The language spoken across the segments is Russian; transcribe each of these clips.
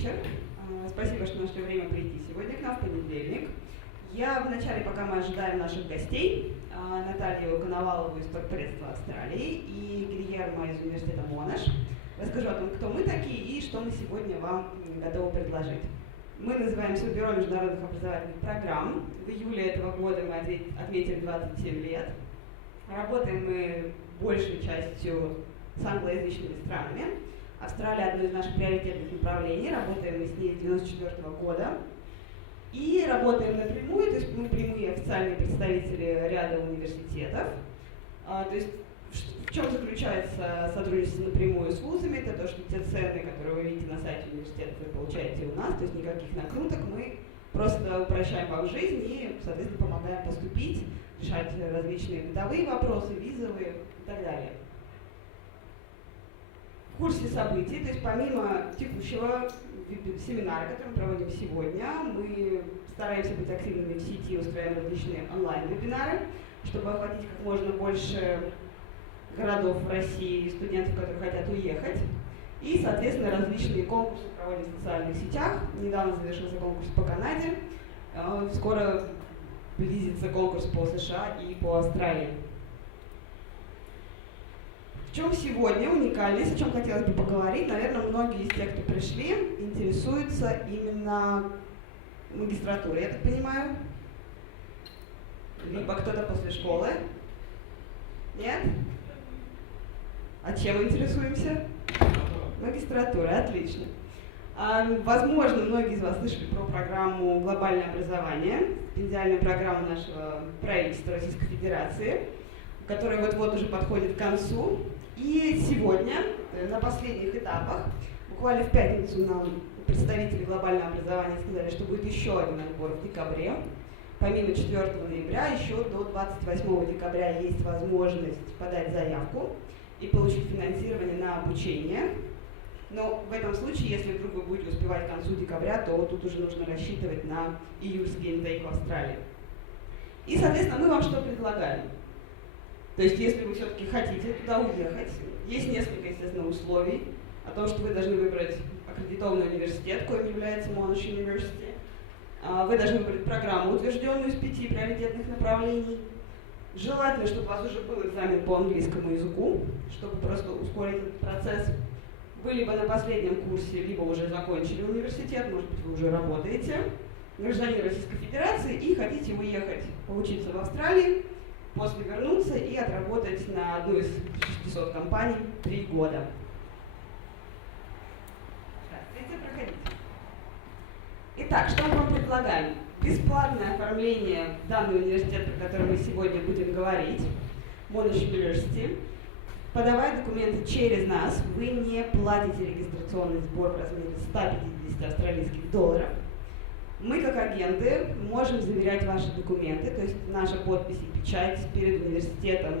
вечер. Спасибо, что нашли время прийти сегодня к нам в понедельник. Я вначале, пока мы ожидаем наших гостей, Наталью Коновалову из торгпредства Австралии и Гильермо из университета Монаш, расскажу о том, кто мы такие и что мы сегодня вам готовы предложить. Мы называемся Бюро международных образовательных программ. В июле этого года мы отметили 27 лет. Работаем мы большей частью с англоязычными странами. Австралия – одно из наших приоритетных направлений. Работаем мы с ней с 1994 года. И работаем напрямую, то есть мы прямые официальные представители ряда университетов. То есть в чем заключается сотрудничество напрямую с вузами? Это то, что те цены, которые вы видите на сайте университета, вы получаете у нас, то есть никаких накруток. Мы просто упрощаем вам жизнь и, соответственно, помогаем поступить, решать различные бытовые вопросы, визовые и так далее. В курсе событий, то есть помимо текущего семинара, который мы проводим сегодня, мы стараемся быть активными в сети, устраиваем различные онлайн-вебинары, чтобы охватить как можно больше городов в России и студентов, которые хотят уехать. И, соответственно, различные конкурсы проводим в социальных сетях. Недавно завершился конкурс по Канаде. Скоро близится конкурс по США и по Австралии. В чем сегодня уникальность, о чем хотелось бы поговорить? Наверное, многие из тех, кто пришли, интересуются именно магистратурой, я так понимаю. Либо кто-то после школы. Нет? А чем интересуемся? Магистратура, отлично. Возможно, многие из вас слышали про программу «Глобальное образование», стипендиальную программу нашего правительства Российской Федерации, которая вот-вот уже подходит к концу. И сегодня, на последних этапах, буквально в пятницу нам представители глобального образования сказали, что будет еще один отбор в декабре. Помимо 4 ноября, еще до 28 декабря есть возможность подать заявку и получить финансирование на обучение. Но в этом случае, если вдруг вы будете успевать к концу декабря, то тут уже нужно рассчитывать на июльский интейк в Австралии. И, соответственно, мы вам что предлагаем? То есть, если вы все-таки хотите туда уехать, есть несколько, естественно, условий о том, что вы должны выбрать аккредитованный университет, коим является Monash University. Вы должны выбрать программу, утвержденную из 5 приоритетных направлений. Желательно, чтобы у вас уже был экзамен по английскому языку, чтобы просто ускорить этот процесс. Вы либо на последнем курсе, либо уже закончили университет, может быть, вы уже работаете, гражданин Российской Федерации и хотите уехать поучиться в Австралии, после вернуться и отработать на одну из 600 компаний 3 года. Здравствуйте, проходите. Итак, что мы вам предлагаем? Бесплатное оформление в данный университет, про который мы сегодня будем говорить, Monash University. Подавая документы через нас, вы не платите регистрационный сбор в размере 150 австралийских долларов. Мы, как агенты, можем заверять ваши документы, то есть наша подпись и печать перед университетом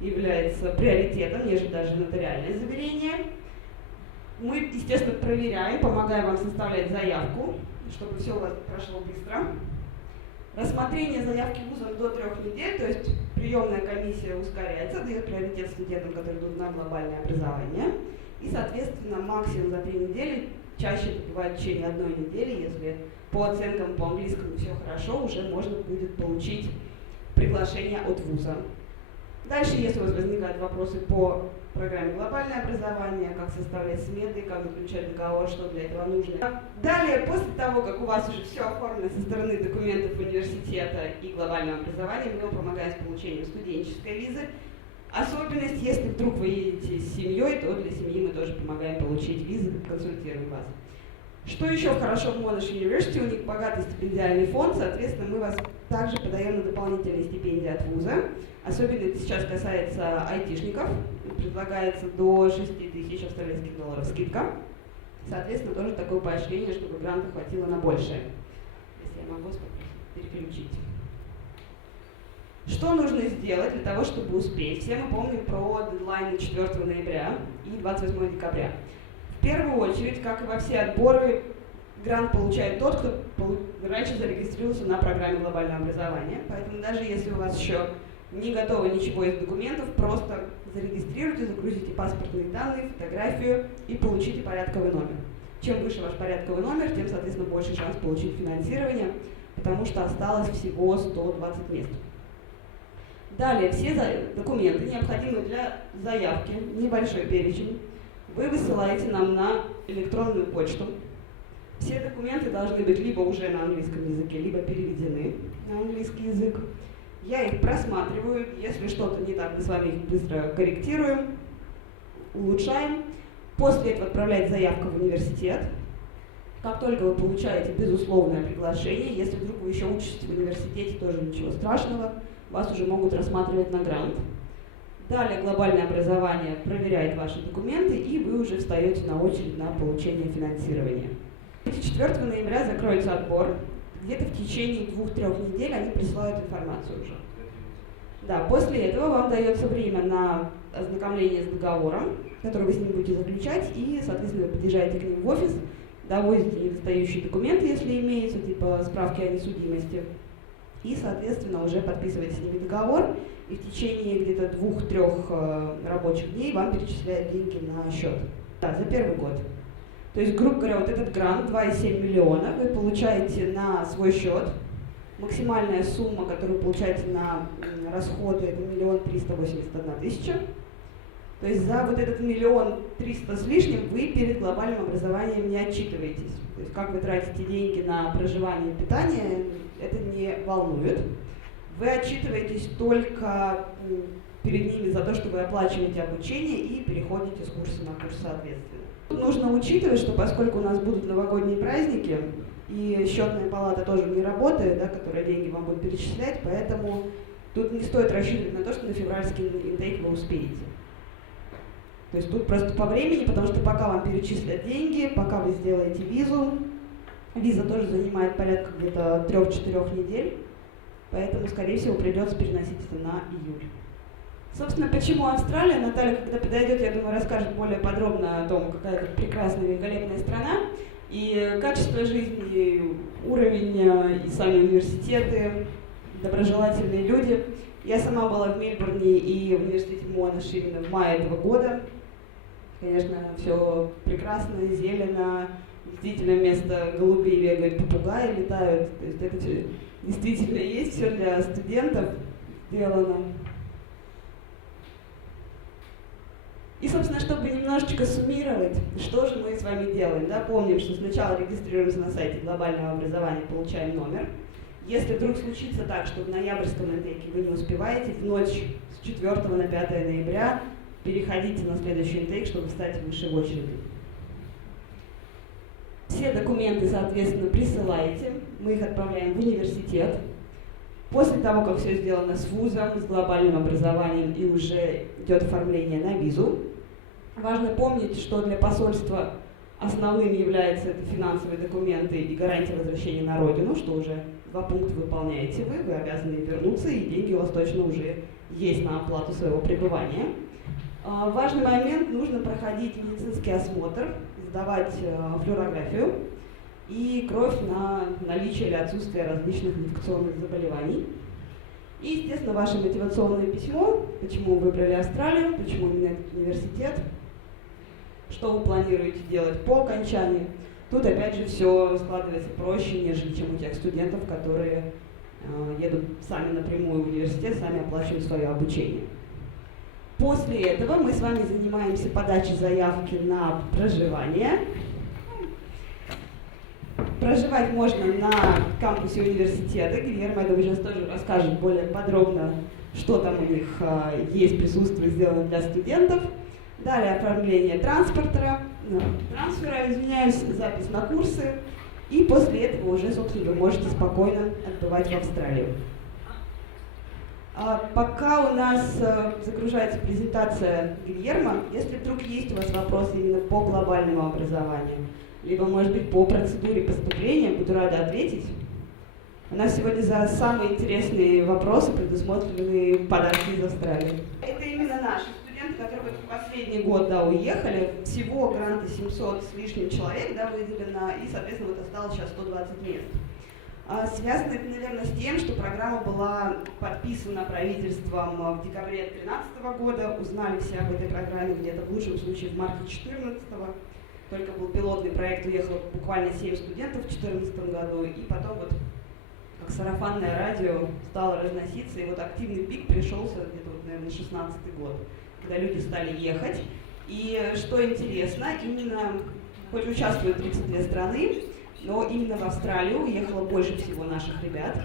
является приоритетом, нежели даже нотариальное заверение. Мы, естественно, проверяем, помогаем вам составлять заявку, чтобы все у вас прошло быстро. Рассмотрение заявки вузом до 3 недель, то есть приемная комиссия ускоряется, дает приоритет студентам, которые идут на глобальное образование. И, соответственно, максимум за 3 недели, чаще это бывает в течение 1 недели, если по оценкам по английскому все хорошо, уже можно будет получить приглашение от вуза. Дальше, если у вас возникают вопросы по программе «Глобальное образование», как составлять сметы, как заключать договор, что для этого нужно. Далее, после того, как у вас уже все оформлено со стороны документов университета и глобального образования, мы вам помогаем с получением студенческой визы. Особенность, если вдруг вы едете с семьей, то для семьи мы тоже помогаем получить визы, консультируем вас. Что еще хорошо в Monash University? У них богатый стипендиальный фонд, соответственно, мы вас также подаем на дополнительные стипендии от вуза. Особенно это сейчас касается айтишников. Предлагается до 6 тысяч австралийских долларов скидка. Соответственно, тоже такое поощрение, чтобы гранта хватило на большее. Если я могу переключить. Что нужно сделать для того, чтобы успеть? Все мы помним про дедлайны 4 ноября и 28 декабря. В первую очередь, как и во все отборы, грант получает тот, кто раньше зарегистрировался на программе глобального образования. Поэтому даже если у вас еще не готово ничего из документов, просто зарегистрируйте, загрузите паспортные данные, фотографию и получите порядковый номер. Чем выше ваш порядковый номер, тем, соответственно, больше шанс получить финансирование, потому что осталось всего 120 мест. Далее, все документы, необходимые для заявки, небольшой перечень, вы высылаете нам на электронную почту. Все документы должны быть либо уже на английском языке, либо переведены на английский язык. Я их просматриваю, если что-то не так, мы с вами их быстро корректируем, улучшаем. После этого отправляется заявка в университет. Как только вы получаете безусловное приглашение, если вдруг вы еще учитесь в университете, тоже ничего страшного, вас уже могут рассматривать на грант. Далее глобальное образование проверяет ваши документы, и вы уже встаете на очередь на получение финансирования. 4 ноября закроется отбор. Где-то в течение 2-3 недель они присылают информацию уже. Да, после этого вам дается время на ознакомление с договором, который вы с ним будете заключать, и, соответственно, вы подъезжаете к ним в офис, довозите недостающие документы, если имеются, типа справки о несудимости, и, соответственно, уже подписываете с ними договор, и в течение где-то 2-3 рабочих дней вам перечисляют деньги на счет. Да, за первый год. То есть, грубо говоря, вот этот грант 2,7 миллиона вы получаете на свой счет. Максимальная сумма, которую вы получаете на расходы, это 1 381 000. То есть за вот этот 1 300 000 с лишним вы перед глобальным образованием не отчитываетесь. То есть как вы тратите деньги на проживание и питание, это не волнует. Вы отчитываетесь только перед ними за то, что вы оплачиваете обучение и переходите с курса на курс соответственно. Тут нужно учитывать, что поскольку у нас будут новогодние праздники, и счетная палата тоже не работает, да, которая деньги вам будет перечислять, поэтому тут не стоит рассчитывать на то, что на февральский интейк вы успеете. То есть тут просто по времени, потому что пока вам перечислят деньги, пока вы сделаете визу, виза тоже занимает порядка где-то 3-4 недель, поэтому, скорее всего, придется переносить это на июль. Собственно, почему Австралия? Наталья, когда подойдет, я думаю, расскажет более подробно о том, какая это прекрасная, великолепная страна, и качество жизни, и уровень, и сами университеты, доброжелательные люди. Я сама была в Мельбурне и в университете Monash именно в мае этого года. Конечно, все прекрасно, зелено, действительно место голубей бегают, попугаи летают. То есть это все действительно есть, все для студентов сделано. И, собственно, чтобы немножечко суммировать, что же мы с вами делаем. Да? Помним, что сначала регистрируемся на сайте глобального образования, получаем номер. Если вдруг случится так, что в ноябрьском интейке вы не успеваете, в ночь с 4 на 5 ноября переходите на следующий интейк, чтобы встать выше в очереди. Все документы, соответственно, присылаете, мы их отправляем в университет. После того, как все сделано с вузом, с глобальным образованием и уже идет оформление на визу, важно помнить, что для посольства основным являются это финансовые документы и гарантия возвращения на родину, что уже 2 пункта выполняете вы обязаны вернуться, и деньги у вас точно уже есть на оплату своего пребывания. Важный момент, нужно проходить медицинский осмотр, сдавать флюорографию и кровь на наличие или отсутствие различных инфекционных заболеваний. И, естественно, ваше мотивационное письмо, почему вы выбрали Австралию, почему именно этот университет, что вы планируете делать по окончании. Тут, опять же, все складывается проще, нежели чем у тех студентов, которые едут сами напрямую в университет, сами оплачивают свое обучение. После этого мы с вами занимаемся подачей заявки на проживание. Проживать можно на кампусе университета. Гильермо, я думаю, сейчас тоже расскажет более подробно, что там у них есть, присутствует, сделано для студентов. Далее оформление трансфера, запись на курсы. И после этого уже, собственно, вы можете спокойно отбывать в Австралию. Пока у нас загружается презентация Гильермо, если вдруг есть у вас вопросы именно по глобальному образованию, либо, может быть, по процедуре поступления, буду рада ответить. У нас сегодня за самые интересные вопросы предусмотрены подарки из Австралии. Это именно наши студенты, которые в последний год уехали. Всего гранта 700 с лишним человек выделено, и, соответственно, вот осталось сейчас 120 мест. Связано это, наверное, с тем, что программа была подписана правительством в декабре 2013 года. Узнали все об этой программе где-то в лучшем случае в марте 2014. только был пилотный проект, уехало буквально 7 студентов в 2014 году, и потом вот как сарафанное радио стало разноситься, и вот активный пик пришелся где-то, вот, наверное, 16-й год, когда люди стали ехать. И что интересно, именно, хоть участвуют 32 страны, но именно в Австралию уехало больше всего наших ребят.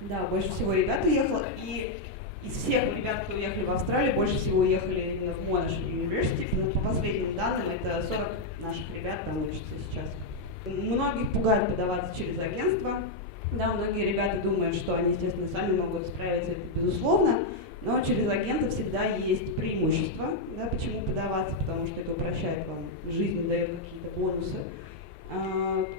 Да, больше всего ребят уехало, и из всех ребят, кто уехали в Австралию, больше всего уехали именно в Monash University. Ну, по последним данным, это 40 наших ребят там учатся сейчас. Многих пугает подаваться через агентство. Да, многие ребята думают, что они, естественно, сами могут справиться, это безусловно, но через агента всегда есть преимущество. Да, почему подаваться? Потому что это упрощает вам жизнь, дает какие-то бонусы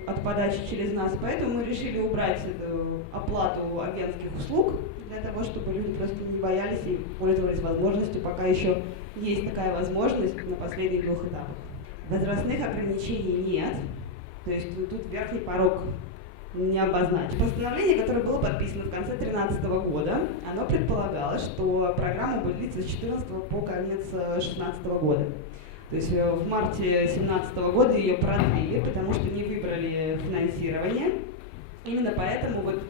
от подачи через нас. Поэтому мы решили убрать эту оплату агентских услуг, для того, чтобы люди просто не боялись и пользовались возможностью, пока еще есть такая возможность на последних 2 этапах. Возрастных ограничений нет, то есть тут верхний порог не обозначен. Постановление, которое было подписано в конце 2013 года, оно предполагало, что программа будет длиться с 2014 по конец 2016 года. То есть в марте 2017 года ее продлили, потому что не выбрали финансирование. Именно поэтому вот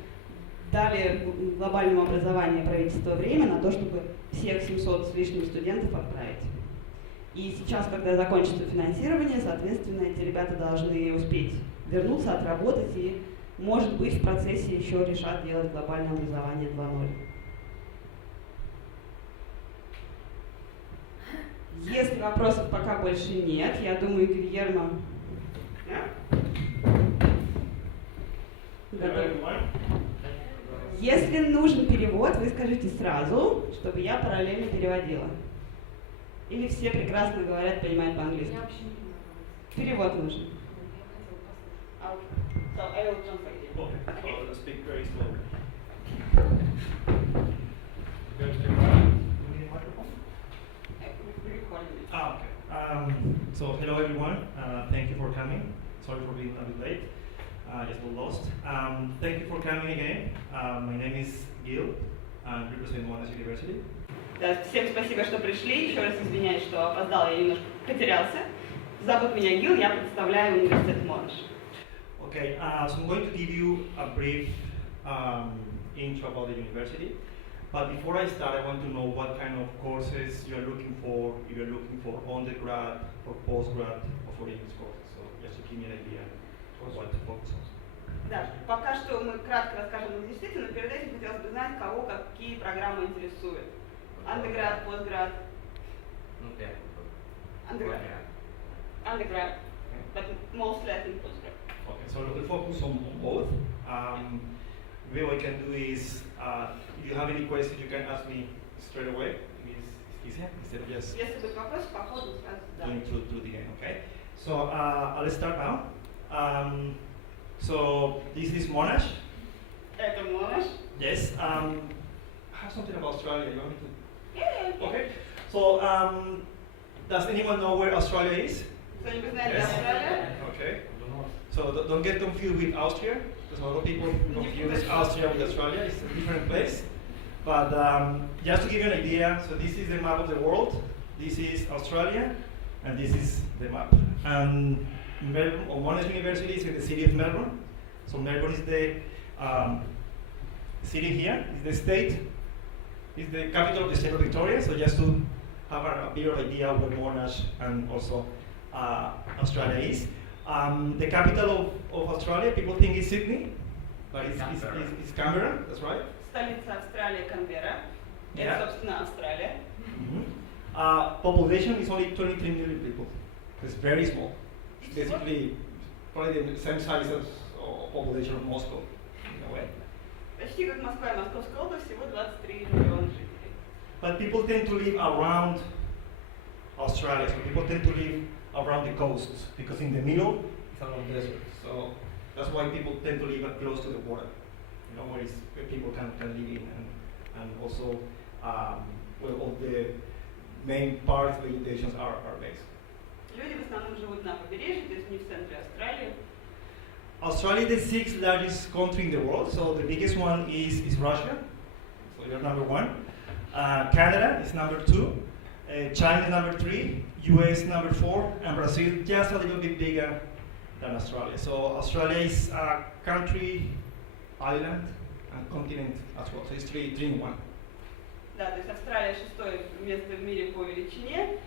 дали глобальному образованию правительство время на то, чтобы всех 700 с лишним студентов отправить. И сейчас, когда закончится финансирование, соответственно, эти ребята должны успеть вернуться, отработать и, может быть, в процессе еще решат делать глобальное образование 2.0. Если вопросов пока больше нет, я думаю, Гильермо... Если нужен перевод, вы скажите сразу, чтобы я параллельно переводила. Или все прекрасно говорят, понимают по-английски? Я вообще не понимаю. Перевод нужен. Я хотела послушать. So I will translate it. Okay, I'll speak very slowly. Okay. So hello everyone. Thank you for coming. Sorry for being a bit late. Just got lost. Thank you for coming again. My name is Gil. I represent Monash University. Да, всем спасибо, что пришли. Еще раз извиняюсь, что опоздала, я немножко потерялся. Зовут меня Гил, я представляю университет Monash. Okay, so I'm going to give you a brief intro about the university. But before I start, I want to know what kind of courses you're looking for, if you're looking for undergrad or postgrad or for English courses. So just to give me an idea of what to focus on. Да, пока что мы кратко расскажем о университете, но перед этим хотелось бы знать, кого какие программы интересуют. Undergrad, postgrad. Undergrad, but mostly I think postgrad. Okay, so we'll focus on both. Maybe what I can do is, if you have any questions, you can ask me straight away. It's easier instead of just Если будет вопрос, по ходу сразу, да. going through the end. Okay. So I'll start now. So this is Monash. Это Monash. Yes. I have something about Australia. You want me to? Yeah. Okay. So does anyone know where Australia is? Кто-нибудь знает, где Yes. Австралия? Okay. So don't get confused with Austria, because a lot of people confuse Austria with Australia. It's a different place. But just to give you an idea, so this is the map of the world. This is Australia, and this is the map. And Melbourne, or Monash University is in the city of Melbourne. So Melbourne is the city here, is the state, is the capital of the state of Victoria. So just to have a bit of idea of where Monash and also Australia is. The capital of Australia, people think is Sydney, but it's Canberra, that's right. Столица Австралии, Канберра. Yeah. Это, собственно, Австралия. Population is only 23 million people. It's very small. It's basically probably the same size as population of Moscow, in a way. Почти как Москва и Московская область, всего 23 миллиона жителей. But people tend to live around Australia, so people tend to live around the coast, because in the middle it's a lot of desert. So that's why people tend to live close to the water, you know, where people can live in, and also where all the main parts, vegetations are based. Люди в основном живут на побережье, то есть не в центре Австралии. Australia is the 6th largest country in the world, so the biggest one is Russia, so you're number 1. Canada is number 2. China number 3, US number 4, and Brazil just a little bit bigger than Australia. So Australia is a country, island, and continent as well. So it's three in one. Да, то есть Австралия шестое место в мире по величине.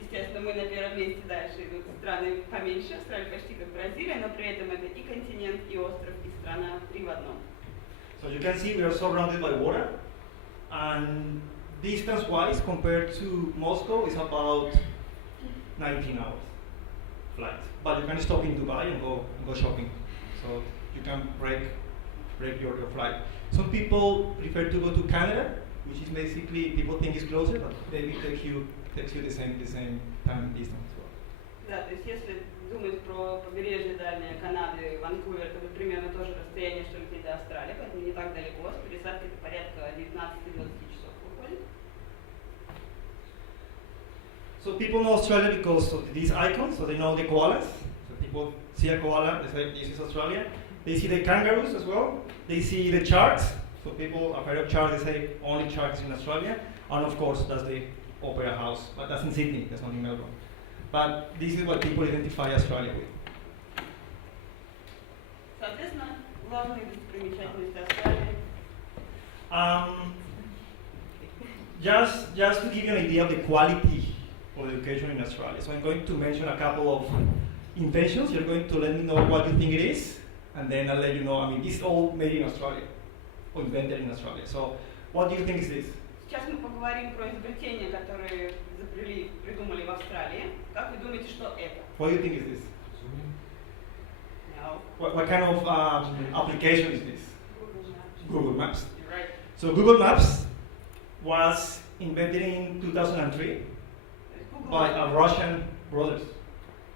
Естественно, мы на первом месте, дальше идут страны поменьше. Австралия почти как Бразилия, но при этом это и континент, и остров, и страна три в одном. So you can see we are surrounded by water, and distance-wise, compared to Moscow, is about 19 hours flight. But you can stop in Dubai and go shopping. So you can break your flight. Some people prefer to go to Canada, which is basically people think is closer, but maybe takes you the same time distance. Да, то есть если думать про побережье дальнее Канады, Ванкувер, это примерно то же расстояние, что лететь до Австралии, поэтому не так далеко, с пересадкой это порядка 19-20 часов выходит. So people know Australia because of these icons, so they know the koalas. So people see a koala, they say this is Australia. They see the kangaroos as well. They see the sharks. So people are afraid of sharks, they say only sharks in Australia. And of course, that's the Opera House, but that's in Sydney, that's not in Melbourne. But this is what people identify Australia with. Соответственно, главные достопримечательности Австралии. Just to give you an idea of the quality of education in Australia. So I'm going to mention a couple of inventions. You're going to let me know what you think it is, and then I'll let you know, this is all made in Australia, or invented in Australia. So what do you think is this? Сейчас мы поговорим про изобретения, которые придумали в Австралии. Как вы думаете, что это? What do you think is this? No. What kind of application is this? Google Maps. Google Maps. You're right. So Google Maps was invented in 2003 by a Russian brothers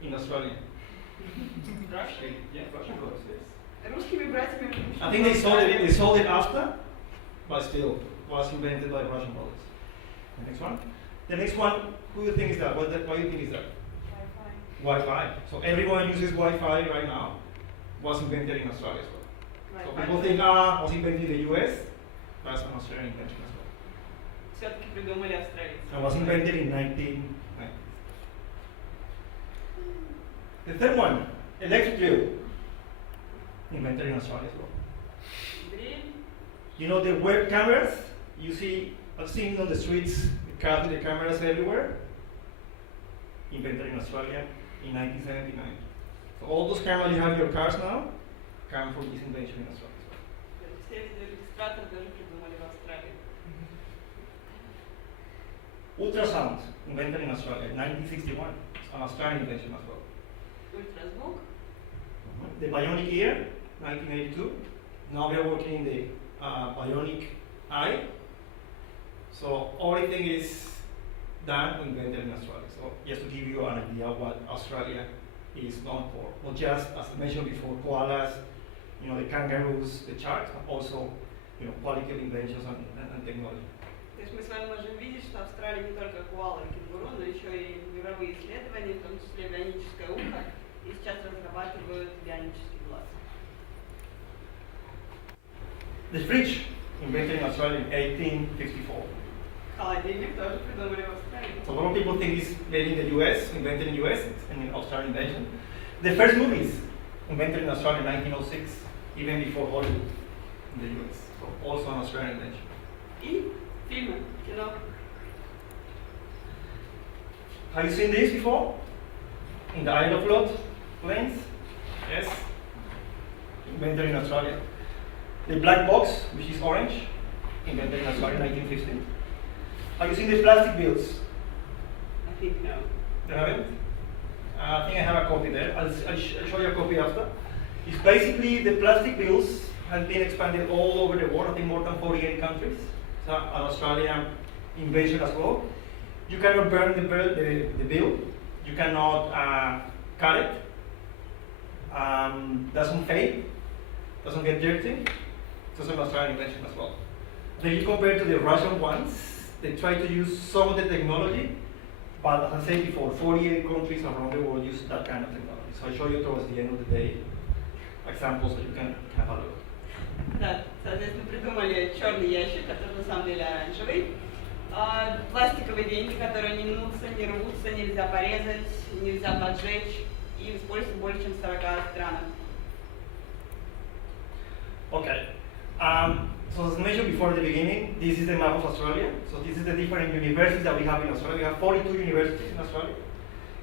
in Australia. Russian? Yeah, Russian brothers, yes. Русскими братьями. I think they sold it after, but still was invented by Russian brothers. The next one. The next one, who do you think is that? What do you think is that? Wi-Fi. Wi-Fi. So everyone uses Wi-Fi right now. Was invented in Australia as well. So people think, was invented in the US. That's an Australian invention as well. Все-таки придумали австралийцы. And was invented in 1990. The third one, electric drill. Invented in Australia as well. Дрель. You know the web cameras? I've seen on the streets, the cars with the cameras everywhere. Invented in Australia in 1979. So all those cameras you have in your cars now come from this invention in Australia. Все видеорегистраторы тоже придумали в Австралии. Ultrasound, invented in Australia in 1961. It's an Australian invention as well. Ультразвук. The bionic ear, 1982. Now we are working in the bionic eye. So everything is done or invented in Australia. So just to give you an idea of what Australia is known for. Not just, as I mentioned before, koalas, the kangaroos, the sharks, but also, quality of inventions and technology. То есть мы с вами можем видеть, что Австралия не только коала и кенгуру, но еще и мировые исследования, в том числе бионическое ухо, и сейчас разрабатывают бионический глаз. The fridge, invented in Australia in 1854. Холодильник тоже придумали в Австралии. So a lot of people think it's made in the US, invented in the US, and an Australian invention. The first movies, invented in Australia in 1906, even before Hollywood in the US. So also an Australian invention. И фильмы, кино. Have you seen this before? In the Aeroflot planes? Yes. Invented in Australia. The black box, which is orange, invented in Australia in 1915. Have you seen the plastic bills? I think no. You haven't? I think I have a copy there. I'll show you a copy after. It's basically the plastic bills have been expanded all over the world, I think more than 48 countries. So an Australian invention as well. You cannot burn the bill. You cannot cut it. Doesn't fade. Doesn't get dirty. It's an Australian invention as well. Then you compare to the Russian ones, they try to use some of the technology, but as I said before, 48 countries around the world use that kind of technology. So I'll show you towards the end of the day examples so you can have a look. Да, соответственно, придумали черный ящик, который на самом деле оранжевый. Пластиковые деньги, которые не мнутся, не рвутся, нельзя порезать, нельзя поджечь и используются больше, чем в 40 странах. Okay. So as mentioned before at the beginning, this is the map of Australia. So this is the different universities that we have in Australia. We have 42 universities in Australia.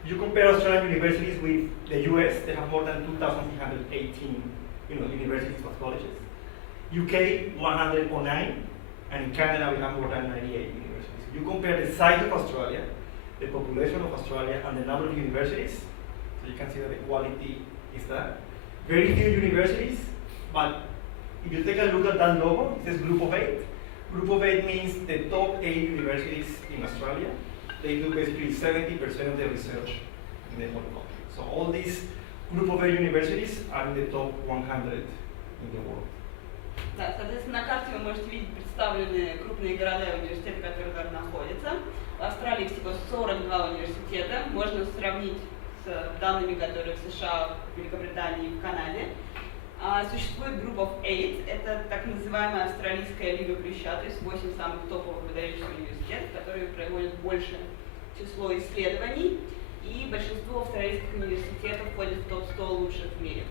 If you compare Australian universities with the US, they have more than 2,318 universities plus colleges. UK, 109, and in Canada we have more than 98 universities. If you compare the size of Australia, the population of Australia, and the number of universities, so you can see that the quality is there. Very few universities, but if you take a look at that logo, it says Group of 8. Group of 8 means the top 8 universities in Australia. They do basically 70% of the research in the whole country. So all these Group of 8 universities are in the top 100 in the world. Да, соответственно, на карте вы можете видеть представлены крупные города и университеты, которые там находятся. В Австралии всего 42 университета. Можно сравнить с данными, которые в США, в Великобритании и в Канаде. Существует Group of 8, это так называемая австралийская лига плюща, то есть 8 самых топовых выдающихся университетов, которые проводят большее число исследований, и большинство австралийских университетов входят в топ-100 лучших в мире.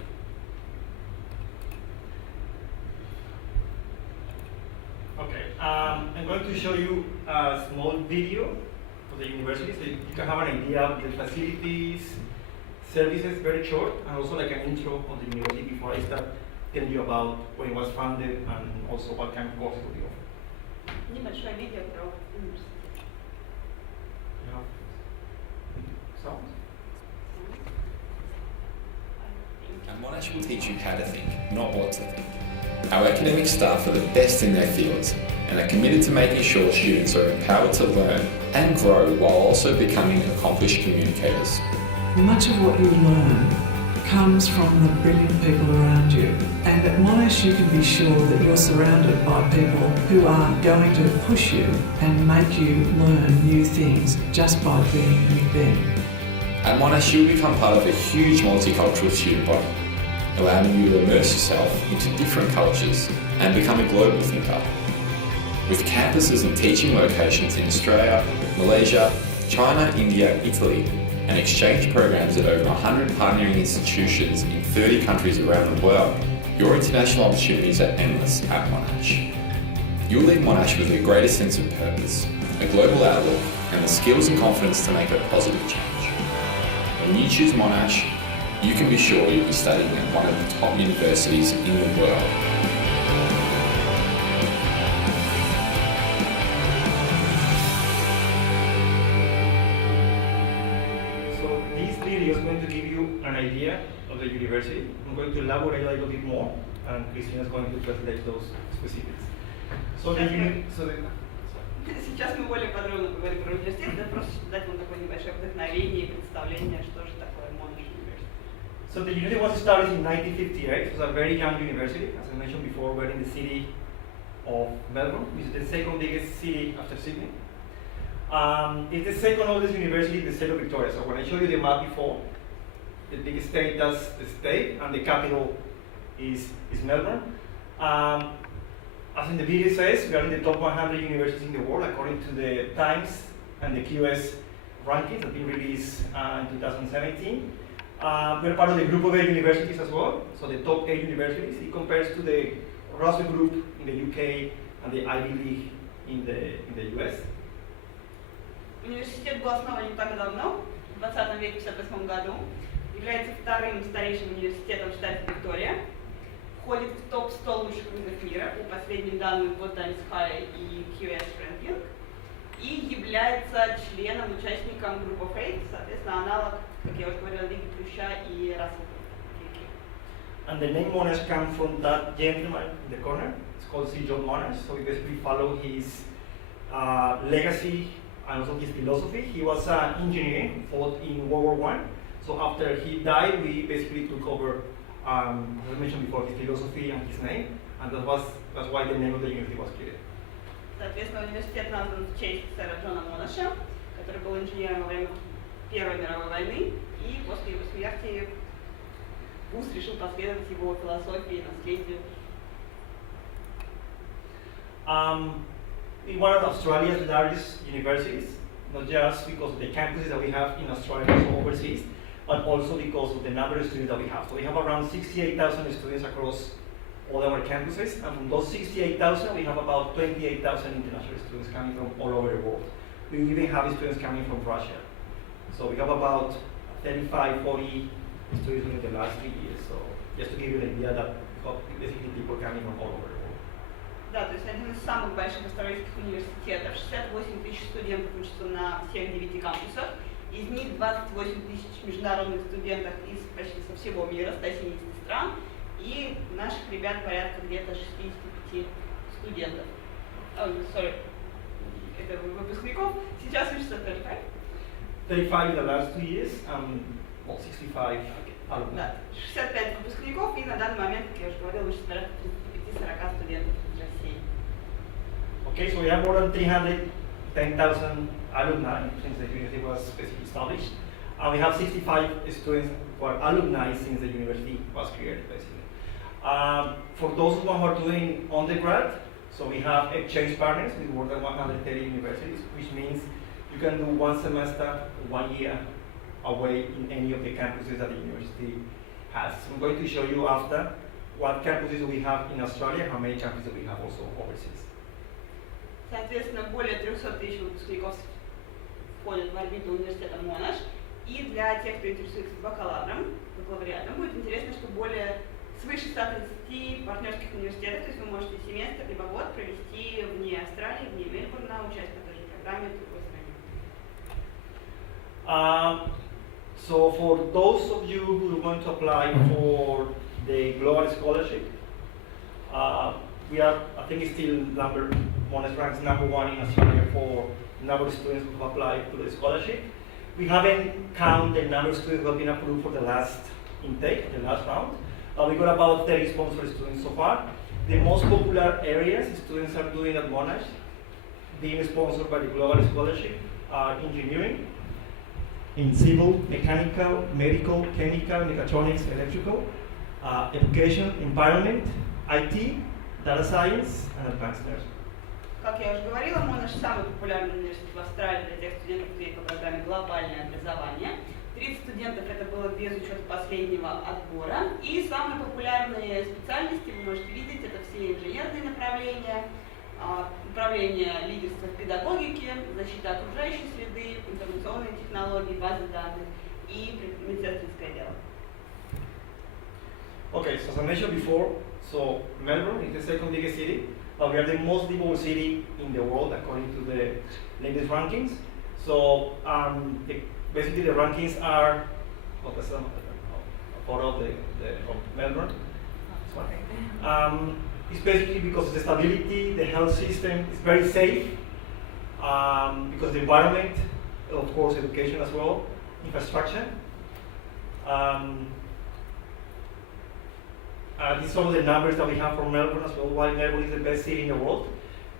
Okay, I'm going to show you a small video of the university so you can have an idea of the facilities, services, very short, and also like an intro of the university before I start telling you about when it was founded and also what kind of courses we offer. Небольшое видео про университет. Yeah. Sound? And Monash will teach you how to think, not what to think. Our academic staff are the best in their fields and are committed to making sure students are empowered to learn and grow while also becoming accomplished communicators. Much of what you learn comes from the brilliant people around you. And at Monash you can be sure that you're surrounded by people who are going to push you and make you learn new things just by being with them. At Monash you'll become part of a huge multicultural student body, allowing you to immerse yourself into different cultures and become a global thinker. With campuses and teaching locations in Australia, Malaysia, China, India, Italy, and exchange programs at over 100 partnering institutions in 30 countries around the world, your international opportunities are endless at Monash. You'll leave Monash with a greater sense of purpose, a global outlook, and the skills and confidence to make a positive change. When you choose Monash, you can be sure you'll be studying at one of the top universities in the world. Is going to give you an idea of the university. I'm going to elaborate a little bit more, and Christina is going to translate those specifics. Сейчас мы более подробно поговорим про университет, да, просто дать вам такое небольшое вдохновение и представление, что же такое Monash University. So the university was established in 1958. It was a very young university. As I mentioned before, we're in the city of Melbourne, which is the second biggest city after Sydney. It's the second oldest university in the state of Victoria. So when I showed you the map before, the biggest state does the state, and the capital is Melbourne. As in the video says, we are in the top 100 universities in the world according to the Times and the QS rankings that have been released in 2017. We're part of the group of 8 universities as well, so the top 8 universities. It compares to the Russell Group in the UK and the Ivy League in the US. Университет был основан не так давно, в 20 веке, в 1958 году. Является вторым старейшим университетом в штате Виктория. Входит в топ-100 лучших вузов мира по последним данным по Times High и QS Ranking. И является членом, участником Group of 8, соответственно, аналог, как я уже говорила, Лиги Плюща и Russell. And the name Monash comes from that gentleman in the corner. It's called Sir John Monash. So we basically follow his legacy and also his philosophy. He was an engineer who fought in World War I. So after he died, we basically took over, as I mentioned before, his philosophy and his name, and that's why the name of the university was created. Соответственно, университет назван в честь сэра Джона Монаша, который был инженером во время Первой мировой войны, и после его смерти вуз решил последовать его философии и наследию. one of Australia's largest universities, not just because of the campuses that we have in Australia and overseas, but also because of the number of students that we have. So we have around 68,000 students across all our campuses, and from those 68,000, we have about 28,000 international students coming from all over the world. We even have students coming from Russia. So we have about 35, 40 students in the last 3 years. So just to give you an idea that we have basically people coming from all over the world. Да, то есть один из самых больших австралийских университетов. 68 тысяч студентов учатся на всех 9 кампусах. Из них 28 тысяч международных студентов из почти со всего мира, 170 стран. И наших ребят порядка где-то 65 студентов. Это выпускников. Сейчас учатся 35. 35 in the last 2 years, well, 65 alumni. Да, 65 выпускников, и на данный момент, как я уже говорила, учатся порядка 35-40 студентов из России. Okay, so we have more than 310,000 alumni since the university was basically established. And we have 65 students who are alumni since the university was created, basically. For those who are doing undergrad, so we have exchange partners with more than 130 universities, which means you can do 1 semester, 1 year away in any of the campuses that the university has. So I'm going to show you after what campuses we have in Australia, how many campuses we have also overseas. Соответственно, более 300 тысяч выпускников входят в орбиту университета Монаш. И для тех, кто интересуется бакалавриатом, будет интересно, что более свыше 130 партнерских университетов, то есть вы можете семестр либо год провести вне Австралии, вне Мельбурна, участь в той же программе в другой стране. So for those of you who are going to apply for the global scholarship, we are, I think it's still Monash ranks #1 in Australia for number of students who have applied to the scholarship. We haven't counted the number of students who have been approved for the last intake, the last round. We got about 30 sponsored students so far. The most popular areas students are doing at Monash, being sponsored by the global scholarship, are engineering, in civil, mechanical, medical, chemical, mechatronics, electrical, education, environment, IT, data science, and advanced nursing. Как я уже говорила, Монаш самый популярный университет в Австралии для тех студентов, кто едет по программе «Глобальное образование». 30 студентов это было без учета последнего отбора. И самые популярные специальности, вы можете видеть, это все инженерные направления, направление лидерства в педагогике, защита окружающей среды, информационные технологии, базы данных и медицинское дело. Okay, so as I mentioned before, so Melbourne is the second biggest city, but we are the most livable city in the world according to the latest rankings. So basically the rankings are a photo of Melbourne. It's basically because of the stability, the health system is very safe, because the environment, of course education as well, infrastructure. These are some of the numbers that we have from Melbourne as well, why Melbourne is the best city in the world.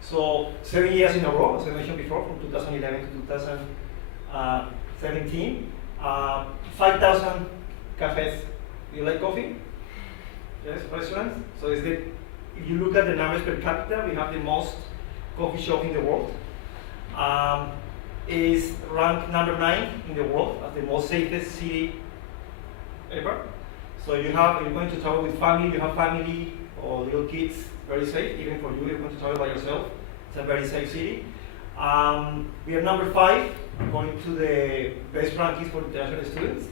So 7 years in a row, as I mentioned before, from 2011 to 2017, 5,000 cafes. You like coffee? Yes, restaurants. So if you look at the numbers per capita, we have the most coffee shop in the world. Is ranked #9 in the world as the most safest city ever. So you're going to travel with family, you have family or little kids, very safe, even for you, you're going to travel by yourself. It's a very safe city. We are #5 according to the best rankings for international students.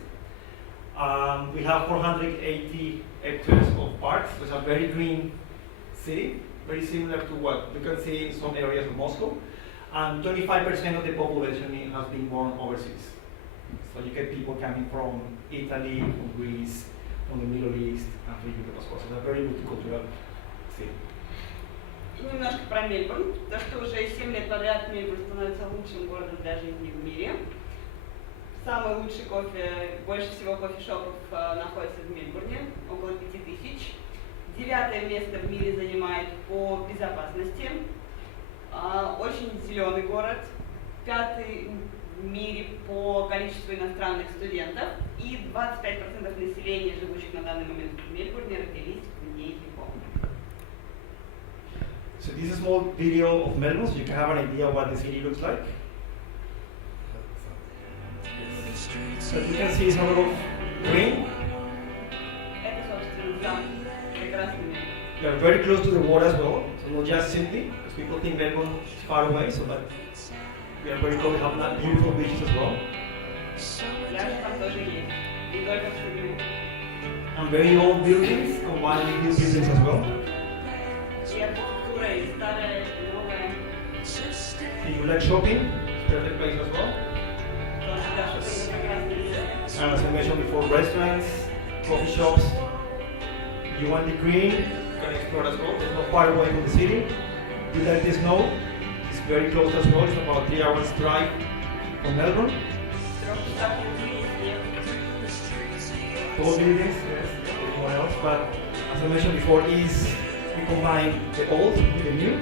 We have 480 hectares of parks, so it's a very green city, very similar to what you can see in some areas of Moscow. And 25% of the population has been born overseas. So you get people coming from Italy, from Greece, from the Middle East, and from Europe as well. So it's a very multicultural city. И немножко про Мельбурн, то что уже 7 лет подряд Мельбурн становится лучшим городом для жизни в мире. Самый лучший кофе, больше всего кофешопов находится в Мельбурне, около 5000. 9-е место в мире занимает по безопасности. Очень зеленый город. 5-й в мире по количеству иностранных студентов. И 25% населения, живущих на данный момент в Мельбурне, родились вне его. So this is a small video of Melbourne, so you can have an idea of what the city looks like. So you can see it's a lot of green. Это, собственно, за прекрасными. We are very close to the water as well, so not just Sydney, because people think Melbourne is far away, so but we are very close. We have beautiful beaches as well. Пляж там тоже есть. И только в Сиднее. And very old buildings, combined with new buildings as well. И архитектура, и старая, и новая. If you like shopping, it's a perfect place as well. Тоже для шопинга прекрасное место. And as I mentioned before, restaurants, coffee shops. You want the green, you can explore as well. It's not far away from the city. You like the snow, it's very close as well. It's about 3 hours drive from Melbourne. Tall buildings, yes, everyone else. But as I mentioned before, we combine the old with the new.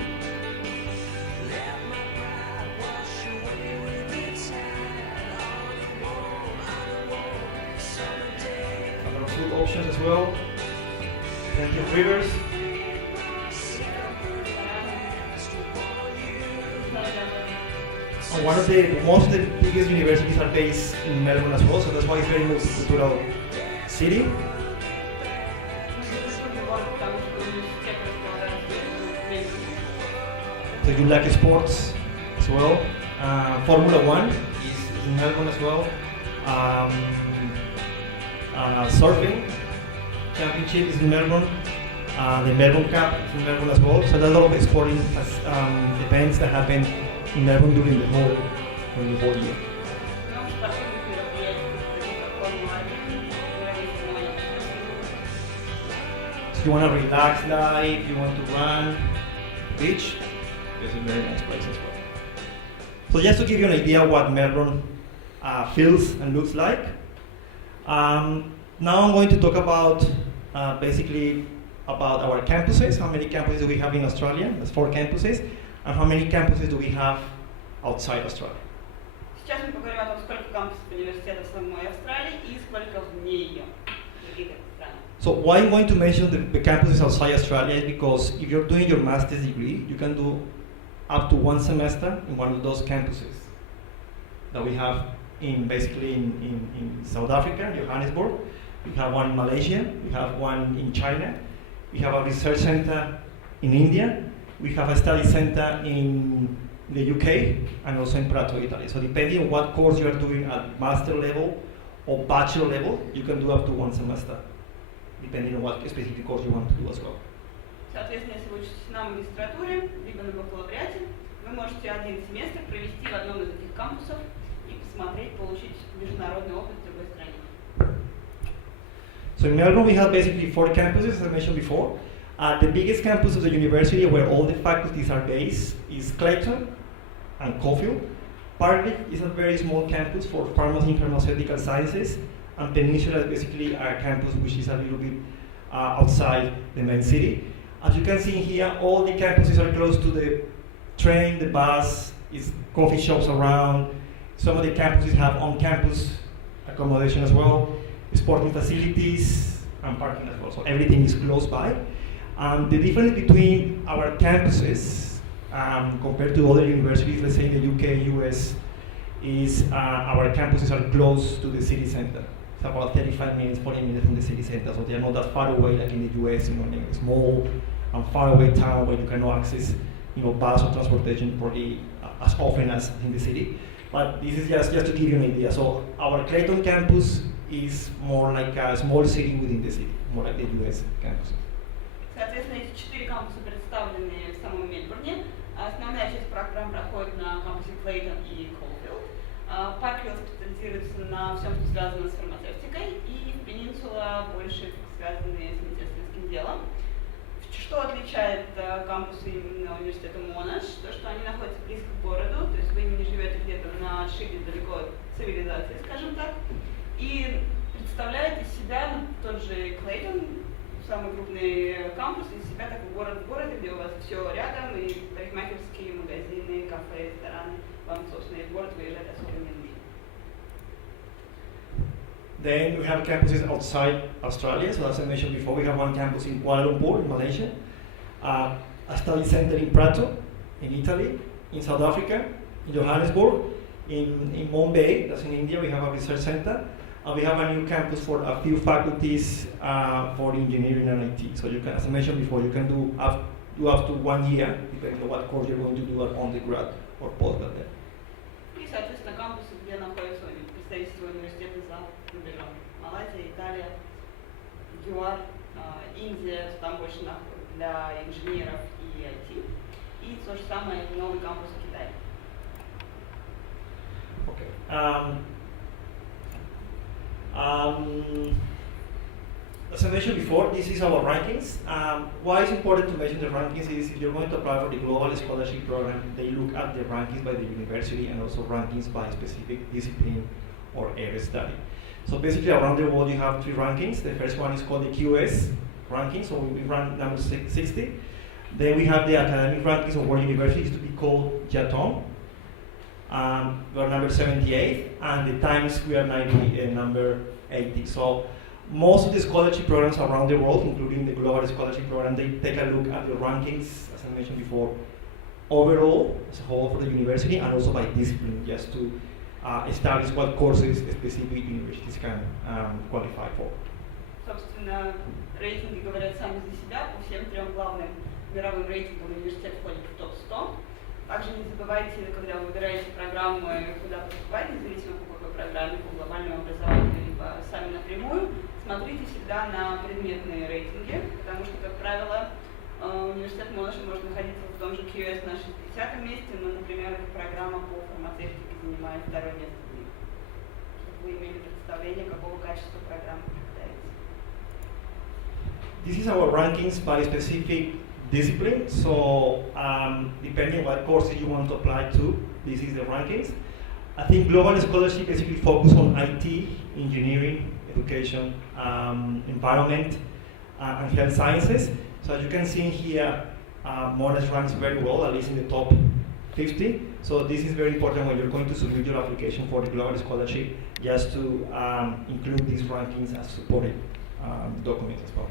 A lot of food options as well. Plenty of rivers. And most of the biggest universities are based in Melbourne as well, so that's why it's a very multicultural city. So you like sports as well. Formula One is in Melbourne as well. Surfing championship is in Melbourne. The Melbourne Cup is in Melbourne as well. So there are a lot of sporting events that happen in Melbourne during the whole year. So you want to relax life, you want to run, beach, it's a very nice place as well. So just to give you an idea what Melbourne feels and looks like. Now I'm going to talk about basically about our campuses. How many campuses do we have in Australia? That's 4 campuses. And how many campuses do we have outside Australia? Сейчас мы поговорим о том, сколько кампусов университетов в самой Австралии и сколько вне ее. So why I'm going to mention the campuses outside Australia is because if you're doing your master's degree, you can do up to 1 semester in one of those campuses that we have basically in South Africa, Johannesburg. We have one in Malaysia, we have one in China, we have a research center in India, we have a study center in the UK and also in Prato, Italy. So depending on what course you are doing at master level or bachelor level, you can do up to 1 semester, depending on what specific course you want to do as well. Соответственно, если вы учитесь на магистратуре, либо на бакалавриате, вы можете 1 семестр провести в одном из этих кампусов и посмотреть, получить международный опыт в другой стране. So in Melbourne we have basically 4 campuses, as I mentioned before. The biggest campus of the university where all the faculties are based is Clayton and Caulfield. Partly is a very small campus for pharmacy and pharmaceutical sciences, and Peninsula is basically a campus which is a little bit outside the main city. As you can see here, all the campuses are close to the train, the bus, is coffee shops around. Some of the campuses have on-campus accommodation as well, sporting facilities, and parking as well. So everything is close by. The difference between our campuses compared to other universities, let's say in the UK, US, is our campuses are close to the city center. It's about 35 minutes, 40 minutes from the city center, so they are not that far away like in the US, in a small and far away town where you cannot access, bus or transportation probably as often as in the city. But this is just to give you an idea. So our Clayton campus is more like a small city within the city, more like the US campus. Соответственно, эти 4 кампуса представлены в самом Мельбурне. Основная часть программ проходит на кампусе Клейтон и Caulfield. Парквилл специализируется на всем, что связано с фармацевтикой, и Пенинсула больше связаны с медицинским делом. Что отличает кампусы именно университета Monash? То, что они находятся близко к городу, то есть вы не живете где-то на отшибе далеко от цивилизации, скажем так. И представляет из себя тот же Клейтон, самый крупный кампус, из себя такой город в городе, где у вас все рядом, и парикмахерские, магазины, кафе, рестораны. Вам, собственно, из города выезжать особо не нужно. Then we have campuses outside Australia. So as I mentioned before, we have one campus in Kuala Lumpur, in Malaysia. a study center in Prato, in Italy, in South Africa, in Johannesburg, in Mumbai, that's in India, we have a research center, and we have a new campus for a few faculties for engineering and IT. So you can, as I mentioned before, you can do up to 1 year, depending on what course you're going to do at undergrad or postgrad there. И, соответственно, кампусы, где находятся представительства университета за рубежом. Малайзия, Италия, ЮАР, Индия, там больше для инженеров и IT. И то же самое новый кампус в Китае. Okay. As I mentioned before, this is our rankings. Why it's important to mention the rankings is if you're going to apply for the Global Scholarship Program, they look at the rankings by the university and also rankings by specific discipline or area study. So basically around the world you have 3 rankings. The first one is called the QS ranking, so we rank number 60. Then we have the academic rankings of world universities to be called JATOM. We are number 78, and the Times we are number 80. So most of the scholarship programs around the world, including the Global Scholarship Program, they take a look at the rankings, as I mentioned before, overall, as a whole for the university, and also by discipline, just to establish what courses specific universities can qualify for. Собственно, рейтинги говорят сами за себя. По всем 3 главным мировым рейтингам университет входит в топ-100. Также не забывайте, когда вы выбираете программы, куда поступать, независимо по какой программе, по глобальному образованию, либо сами напрямую, смотрите всегда на предметные рейтинги, потому что, как правило, университет Monash может находиться в том же QS на 60-м месте, но, например, программа по фармацевтике занимает 2-е место в них, чтобы вы имели представление, какого качества программы преподается. This is our rankings by specific discipline, so depending on what courses you want to apply to, this is the rankings. I think Global Scholarship basically focus on IT, engineering, education, environment, and health sciences. So as you can see here, Monash ranks very well, at least in the top 50. So this is very important when you're going to submit your application for the Global Scholarship, just to include these rankings as supported documents as well.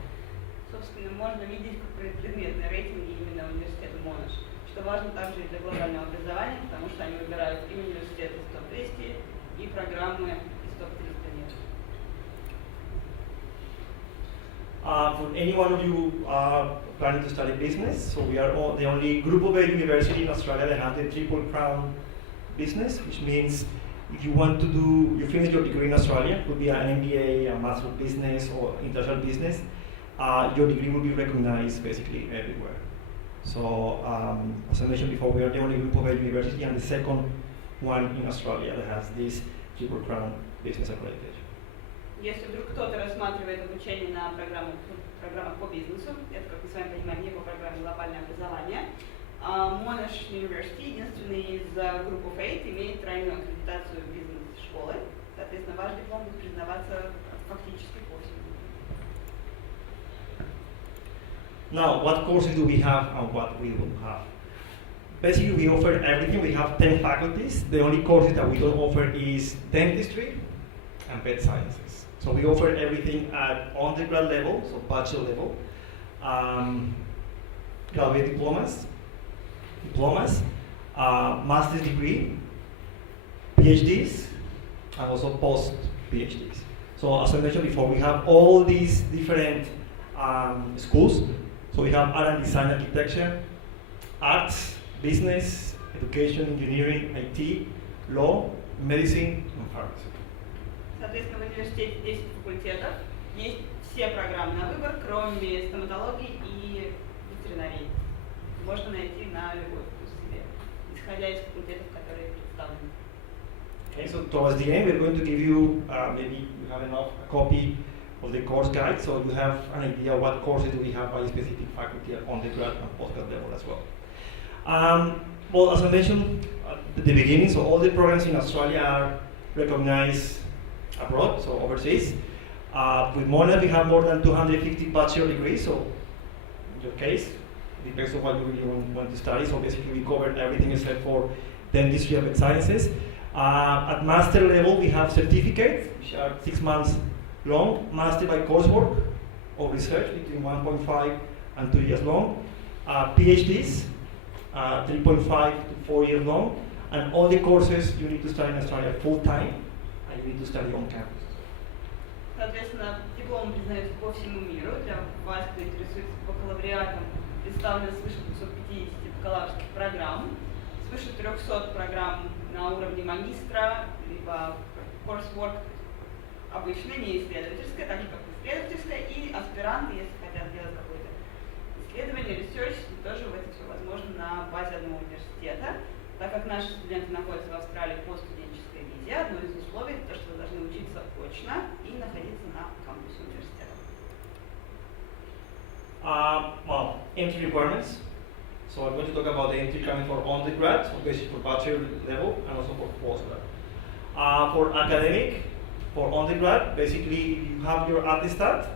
Собственно, можно видеть предметные рейтинги именно университета Monash, что важно также и для глобального образования, потому что они выбирают и университеты из топ-200, и программы из топ-300 нет. For any one of you planning to study business, so we are the only group of 8 university in Australia that have the Triple Crown business, which means if you want to do, you finish your degree in Australia, it could be an MBA, a Master of Business, or International Business, your degree will be recognized basically everywhere. So, as I mentioned before, we are the only group of 8 university and the second one in Australia that has this Triple Crown business accreditation. Если вдруг кто-то рассматривает обучение на программах по бизнесу, это, как мы с вами понимаем, не по программе глобальное образование, Monash University, единственный из группы 8, имеет тройную аккредитацию бизнес-школы. Соответственно, ваш диплом будет признаваться фактически по всему. Now, what courses do we have and what we don't have? Basically, we offer everything. We have 10 faculties. The only courses that we don't offer is dentistry and vet sciences. So we offer everything at undergrad level, so bachelor level, graduate diplomas, master's degree, PhDs, and also post-PhDs. So as I mentioned before, we have all these different schools. So we have art and design architecture, arts, business, education, engineering, IT, law, medicine, and pharmacy. Соответственно, в университете 10 факультетов, есть все программы на выбор, кроме стоматологии и ветеринарии. Можно найти на любой вкус себе, исходя из факультетов, которые представлены. Okay, so towards the end, we're going to give you, maybe you have enough, a copy of the course guide, so you have an idea what courses do we have by specific faculty at undergrad and postgrad level as well. Well, as I mentioned at the beginning, so all the programs in Australia are recognized abroad, so overseas. With Monash, we have more than 250 bachelor degrees, so in your case, it depends on what you really want to study. So basically, we covered everything except for dentistry and sciences. At master level, we have certificates, which are 6 months long, master by coursework or research between 1.5 and 2 years long. PhDs, 3.5 to 4 years long, and all the courses you need to study in Australia full time, and you need to study on campus. Соответственно, диплом признается по всему миру. Для вас, кто интересуется бакалавриатом, представлено свыше 250 бакалаврских программ, свыше 300 программ на уровне магистра, либо coursework, обычное, не исследовательское, так же как исследовательское, и аспиранты, если хотят делать какое-то исследование, research, тоже в это все возможно на базе одного университета. Так как наши студенты находятся в Австралии по студенческой визе, одно из условий это то, что вы должны учиться очно и находиться на кампусе университета. Well, entry requirements. So I'm going to talk about the entry coming for undergrad, so basically for bachelor level, and also for postgrad. For academic, for undergrad, basically you have your attestat,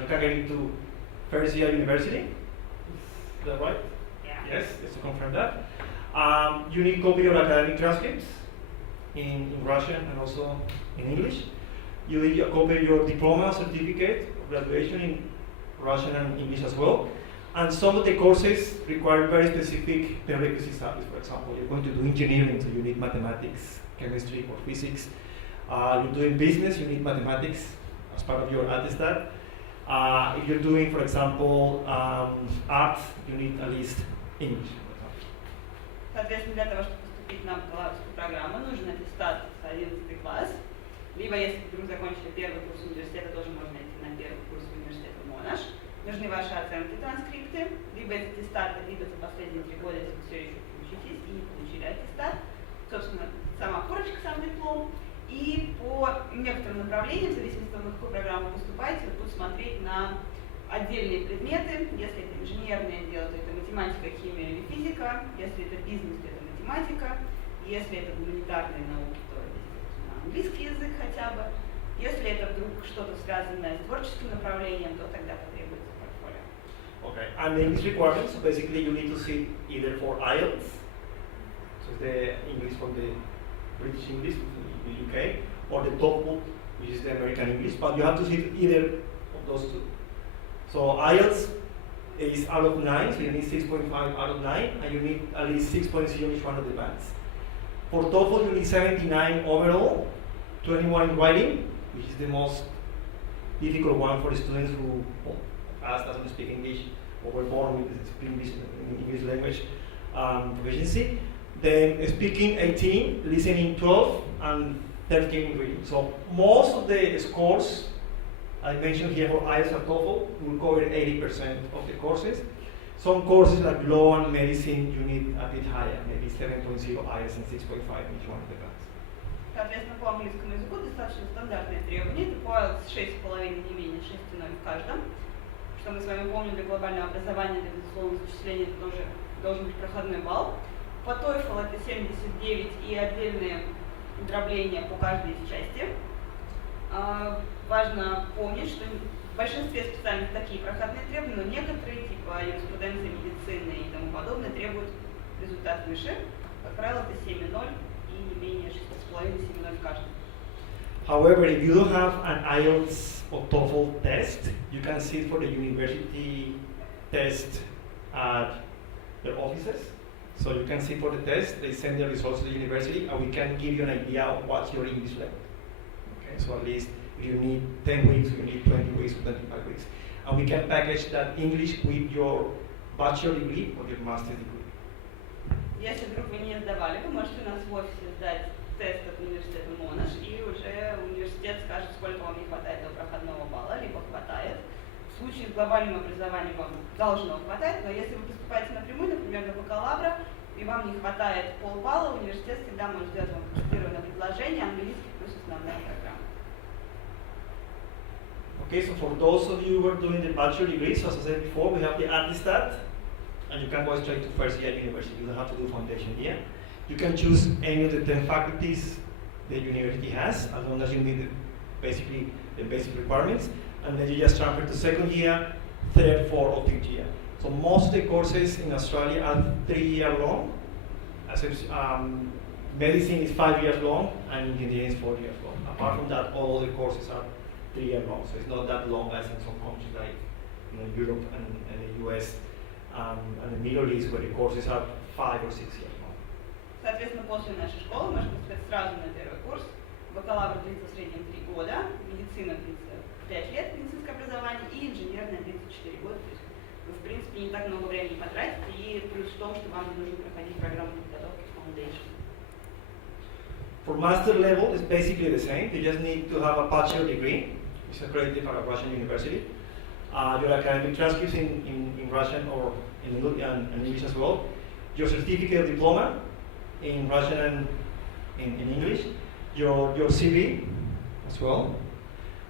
you can get into first year university. Is that right? Yeah. Yes, just to confirm that. You need copy of academic transcripts in Russian and also in English. You need a copy of your diploma certificate of graduation in Russian and English as well. And some of the courses require very specific prerequisite studies. For example, you're going to do engineering, so you need mathematics, chemistry, or physics. You're doing business, you need mathematics as part of your attestat. If you're doing, for example, art, you need at least English. Соответственно, для того, чтобы поступить на бакалаврскую программу, нужен аттестат с 11 класс. Либо, если вдруг закончили первый курс университета, тоже можно идти на первый курс университета Monash. Нужны ваши оценки, транскрипты, либо из аттестата, либо за последние 3 года, если вы все еще учитесь и не получили аттестат. Собственно, сама корочка, сам диплом. И по некоторым направлениям, в зависимости от того, на какую программу вы поступаете, вы будете смотреть на отдельные предметы. Если это инженерное дело, то это математика, химия или физика. Если это бизнес, то это математика. Если это гуманитарные науки, то это английский язык хотя бы. Если это вдруг что-то связанное с творческим направлением, то тогда потребуется портфолио. Okay, and the English requirements, so basically you need to sit either for IELTS, so the English from the British English, the UK, or the TOEFL, which is the American English, but you have to sit either of those two. So IELTS is out of 9, so you need 6.5 out of 9, and you need at least 6.0 in each one of the bands. For TOEFL, you need 79 overall, 21 in writing, which is the most difficult one for the students who, well, us doesn't speak English, or were born with English language proficiency. Then speaking 18, listening 12, and 13 in reading. So most of the scores I mentioned here for IELTS and TOEFL will cover 80% of the courses. Some courses like law and medicine, you need a bit higher, maybe 7.0 IELTS and 6.5 in each one of the classes. Соответственно, по английскому языку достаточно стандартные требования. Это по IELTS 6,5, не менее 6,0 в каждом. Что мы с вами помним, для глобального образования, для безусловного зачисления тоже должен быть проходной балл. По TOEFL это 79 и отдельные дробления по каждой из части. Важно помнить, что в большинстве специальных такие проходные требования, но некоторые, типа юриспруденции, медицины и тому подобное, требуют результат выше. Как правило, это 7,0 и не менее 6,5-7,0 в каждом. However, if you don't have an IELTS or TOEFL test, you can sit for the university test at their offices. So you can sit for the test, they send the results to the university, and we can give you an idea of what's your English level. Okay, so at least if you need 10 weeks, you need 20 weeks, 25 weeks. And we can package that English with your bachelor degree or your master's degree. Если вдруг вы не сдавали, вы можете у нас в офисе сдать тест от университета Monash, и уже университет скажет, сколько вам не хватает до проходного балла, либо хватает. В случае с глобальным образованием вам должно хватать, но если вы поступаете напрямую, например, на бакалавра, и вам не хватает полбалла, университет всегда может сделать вам квалифицированное предложение, английский плюс основная программа. Okay, so for those of you who are doing the bachelor degree, so as I said before, we have the attestat, and you can go straight to first year university. You don't have to do foundation year. You can choose any of the 10 faculties the university has, as long as you meet basically the basic requirements, and then you just transfer to second year, third, fourth, or fifth year. So most of the courses in Australia are 3 years long. As medicine is 5 years long, and engineering is 4 years long. Apart from that, all the courses are 3 years long. So it's not that long as in some countries like Europe and the US, And the middle is where the courses are 5 or 6 years long. Соответственно, после нашей школы можно поступать сразу на первый курс. Бакалавр длится в среднем 3 года, медицина длится 5 лет, медицинское образование, и инженерное длится 4 года. То есть вы, в принципе, не так много времени потратите, и плюс в том, что вам не нужно проходить программу подготовки Foundation. For master level, it's basically the same. You just need to have a bachelor degree. It's accredited by a Russian university. Your academic transcripts in Russian or in English as well. Your certificate of diploma in Russian and in English. Your CV as well.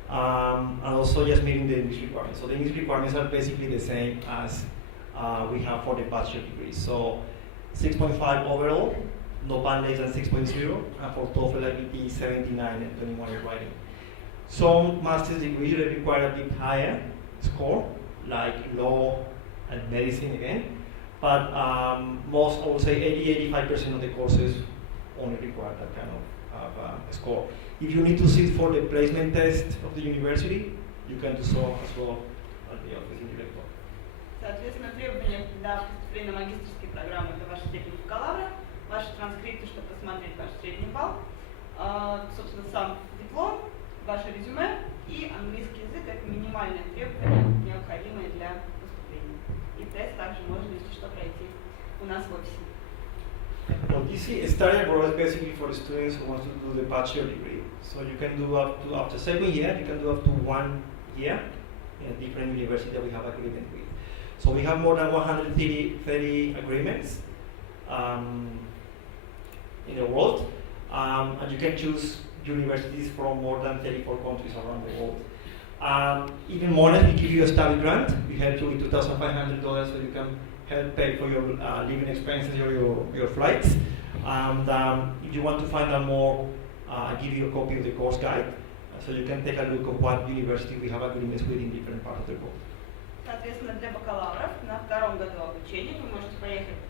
And also just meeting the English requirements. So the English requirements are basically the same as we have for the bachelor degree. So 6.5 overall, no band less than 6.0, and for TOEFL IBT 79 and 21 year writing. Some master's degrees require a bit higher score, like law and medicine again, but most, I would say 80-85% of the courses only require that kind of score. If you need to sit for the placement test of the university, you can do so as well at the office in director. Соответственно, требования для поступления на магистерские программы — это ваша степень бакалавра, ваши транскрипты, чтобы посмотреть ваш средний балл, собственно, сам диплом, ваше резюме и английский язык — это минимальные требования, необходимые для поступления. И тест также можно, если что, пройти у нас в офисе. Well, you see, study abroad is basically for the students who want to do the bachelor degree. So you can do up to, after 7 years, you can do up to 1 year in a different university that we have agreement with. So we have more than 130 agreements in the world, and you can choose universities from more than 34 countries around the world. Even Monash will give you a study grant. We help you with $2,500 so you can help pay for your living expenses or your flights. And if you want to find out more, I'll give you a copy of the course guide so you can take a look at what university we have agreements with in different parts of the world. Соответственно, для бакалавров на втором году обучения вы можете поехать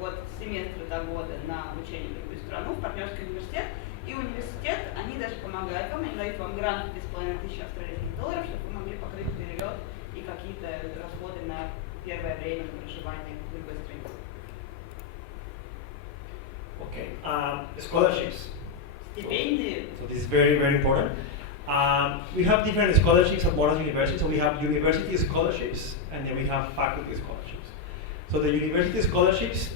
от семестра до года на обучение в другую страну, в партнерский университет. И университет, они даже помогают вам, они дают вам грант в 2500 австралийских долларов, чтобы вы могли покрыть перелет и какие-то расходы на первое время на проживание в другой стране. Okay, scholarships. Стипендии. So this is very, very important. We have different scholarships at Monash University. So we have university scholarships and then we have faculty scholarships. So the university scholarships,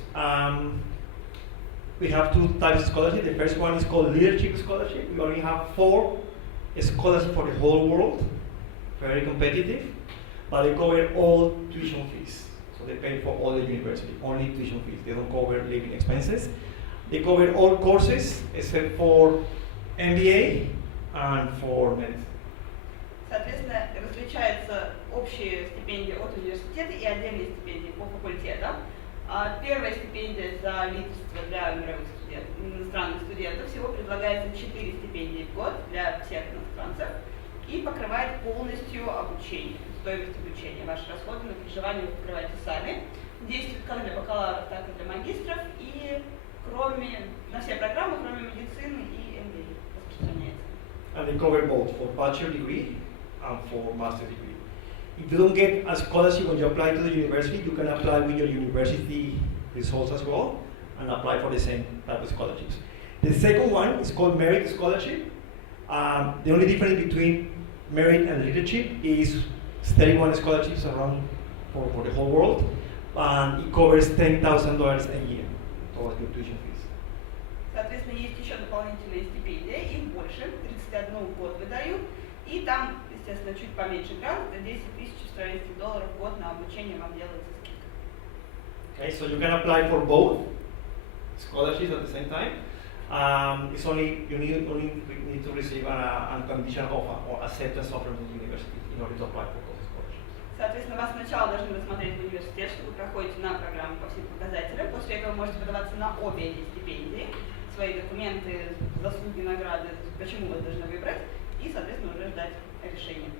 we have 2 types of scholarship. The first one is called leadership scholarship. We only have 4 scholarships for the whole world, very competitive, but they cover all tuition fees. So they pay for all the university, only tuition fees. They don't cover living expenses. They cover all courses except for MBA and for medicine. Соответственно, различаются общие стипендии от университета и отдельные стипендии по факультетам. Первая стипендия за лидерство для мировых студентов, иностранных студентов. Всего предлагается 4 стипендии в год для всех иностранцев и покрывает полностью обучение, стоимость обучения. Ваши расходы на проживание вы покрываете сами. Действует как для бакалавров, так и для магистров. И на все программы, кроме медицины и MBA, распространяется. And they cover both for bachelor degree and for master degree. If you don't get a scholarship when you apply to the university, you can apply with your university results as well and apply for the same type of scholarships. The second one is called merit scholarship. The only difference between merit and leadership is 31 scholarships around for the whole world, and it covers $10,000 a year towards your tuition fees. Соответственно, есть еще дополнительные стипендии, их больше, 31 в год выдают, и там, естественно, чуть поменьше грант, это 10 000 австралийских долларов в год на обучение вам делается скидка. Okay, so you can apply for both scholarships at the same time. It's only you need to receive an unconditional offer or acceptance offer from the university in order to apply for those scholarships. Соответственно, вас сначала должны рассмотреть в университет, что вы проходите на программу по всем показателям. После этого вы можете подаваться на обе эти стипендии, свои документы, заслуги, награды, почему вы должны выбрать, и, соответственно, уже ждать решения.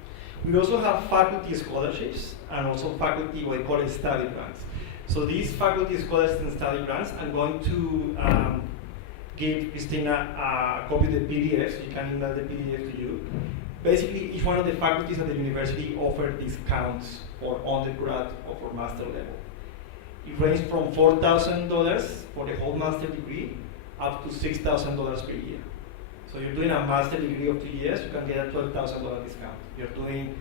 We also have faculty scholarships and also faculty, what we call it, study grants. So these faculty scholarships and study grants, I'm going to give Christina a copy of the PDF, so you can email the PDF to you. Basically, each one of the faculties at the university offer discounts for undergrad or for master level. it ranges from $4,000 for the whole master degree up to $6,000 per year. So you're doing a master degree of 2 years, you can get a $12,000 discount. You're doing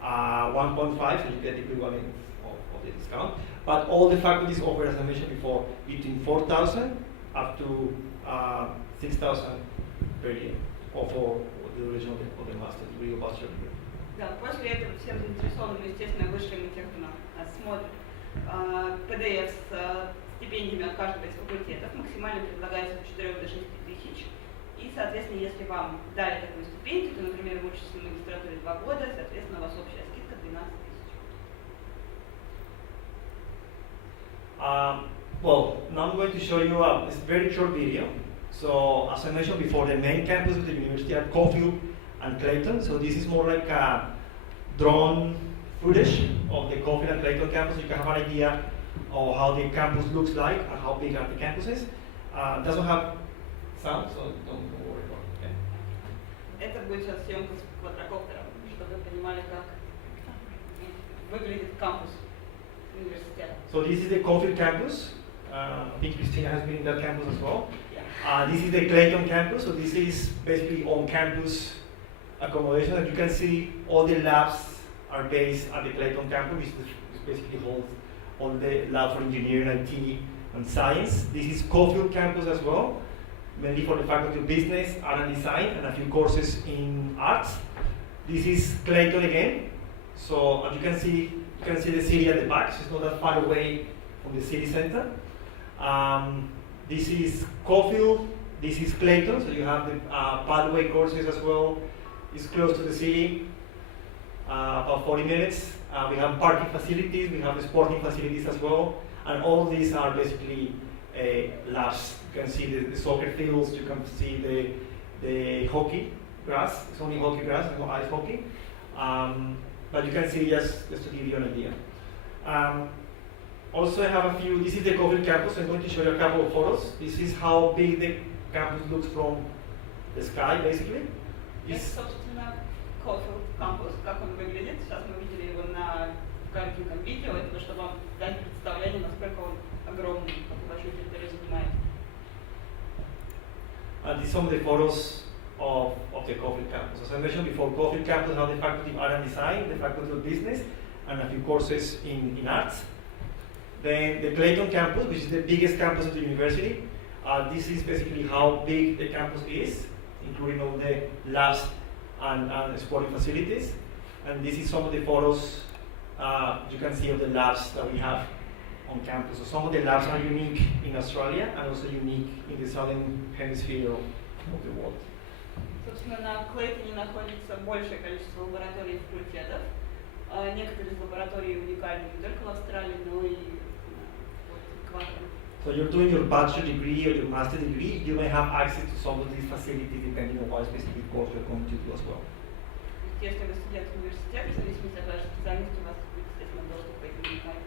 1.5, so you get the equivalent of the discount. But all the faculties offer, as I mentioned before, between 4,000 up to 6,000 per year, or for the duration of the master degree or bachelor degree. Да, после этого всем заинтересованным, естественно, высшим и тех, кто нас смотрит, PDF с стипендиями от каждого из факультетов максимально предлагается от 4 до 6 тысяч. И, соответственно, если вам дали такую стипендию, то, например, вы учитесь в магистратуре 2 года, соответственно, у вас общая скидка 12 тысяч. Well, now I'm going to show you a very short video. So, as I mentioned before, the main campus of the university are Caulfield and Clayton. So this is more like a drone footage of the Caulfield and Clayton campus. You can have an idea of how the campus looks like and how big are the campuses. It doesn't have sound, so don't worry about it. Okay? Это будет сейчас съемка с квадрокоптером, чтобы вы понимали, как выглядит кампус университета. So this is the Caulfield campus. I think Christina has been in that campus as well. Yeah. This is the Clayton campus. So this is basically on-campus accommodation. As you can see, all the labs are based at the Clayton campus, which basically holds all the labs for engineering, IT, and science. This is Caulfield campus as well, mainly for the faculty of business, art and design, and a few courses in arts. This is Clayton again. So as you can see the city at the back. So it's not that far away from the city center. This is Caulfield. This is Clayton. So you have the pathway courses as well. It's close to the city, about 40 minutes. We have parking facilities. We have sporting facilities as well. And all these are basically labs. You can see the soccer fields. You can see the hockey grass. It's only hockey grass, no ice hockey. But you can see just to give you an idea. Also, I have a few. This is the Caulfield campus. I'm going to show you a couple of photos. This is how big the campus looks from the sky, basically. Это, собственно, Caulfield campus, как он выглядит. Сейчас мы видели его на коротеньком видео, это чтобы вам дать представление, насколько он огромный, какую большую территорию занимает. These are some of the photos of the Caulfield campus. As I mentioned before, Caulfield campus has the faculty of art and design, the faculty of business, and a few courses in arts. Then the Clayton campus, which is the biggest campus of the university. This is basically how big the campus is, including all the labs and sporting facilities. And this is some of the photos you can see of the labs that we have on campus. So some of the labs are unique in Australia and also unique in the southern hemisphere of the world. Собственно, на Клейтоне находится большее количество лабораторий и факультетов. Некоторые из лабораторий уникальны не только в Австралии, но и в экваторе. So you're doing your bachelor degree or your master degree, you may have access to some of these facilities depending on what specific course you're going to do as well. Если вы студент университета, в зависимости от вашей специальности, у вас будет, естественно, доступ к этим уникальным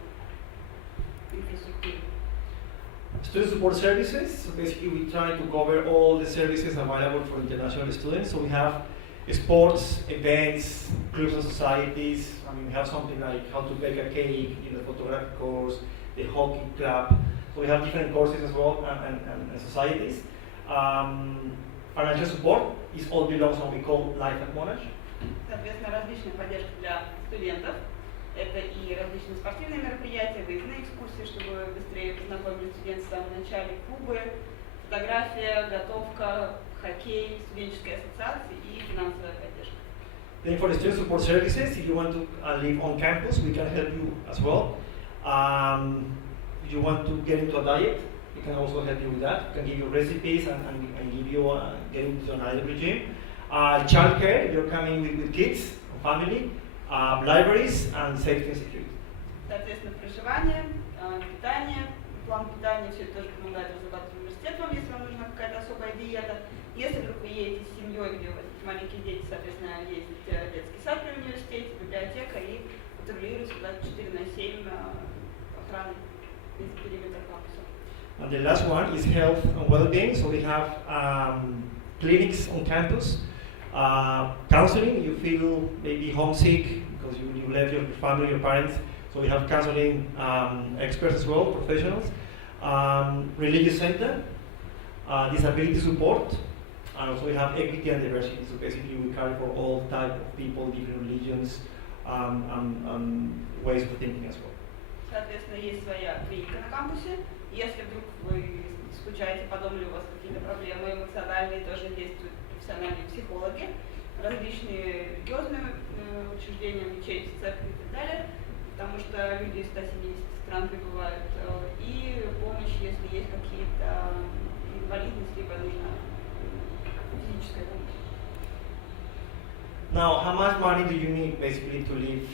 инфраструктуре. Student support services. So basically, we try to cover all the services available for international students. So we have sports, events, clubs and societies. I mean, we have something like how to bake a cake, the photography course, the hockey club. So we have different courses as well and societies. Financial support is all belongs to what we call Life at Monash. Соответственно, различная поддержка для студентов. Это и различные спортивные мероприятия, выездные экскурсии, чтобы быстрее познакомить студентов в самом начале, клубы, фотография, готовка, хоккей, студенческие ассоциации и финансовая поддержка. Then for the student support services, if you want to live on campus, we can help you as well. If you want to get into a diet, we can also help you with that. We can give you recipes and give you get into an diet regime. Childcare, if you're coming with kids or family. Libraries and safety and security. Соответственно, проживание, питание, план питания, все это тоже помогает разрабатывать университет вам, если вам нужна какая-то особая диета. Если вдруг вы едете с семьей, где у вас есть маленькие дети, соответственно, есть детский сад при университете, библиотека и патрулируется 24/7 охраны весь периметр кампуса. And the last one is health and well-being. So we have clinics on campus. Counseling, you feel maybe homesick because you left your family, your parents. So So we have counseling experts as well, professionals, religious center, disability support, and also we have equity and diversity. So basically we care for all type of people, different religions, and ways of thinking as well. Соответственно, есть своя клиника на кампусе. Если вдруг вы скучаете по дому, или у вас какие-то проблемы эмоциональные, тоже действуют профессиональные психологи, различные религиозные учреждения, мечети, церкви и так далее, потому что люди из 170 стран прибывают, и помощь, если есть какие-то инвалидности, либо нужна физическая помощь. Now, how much money do you need basically to live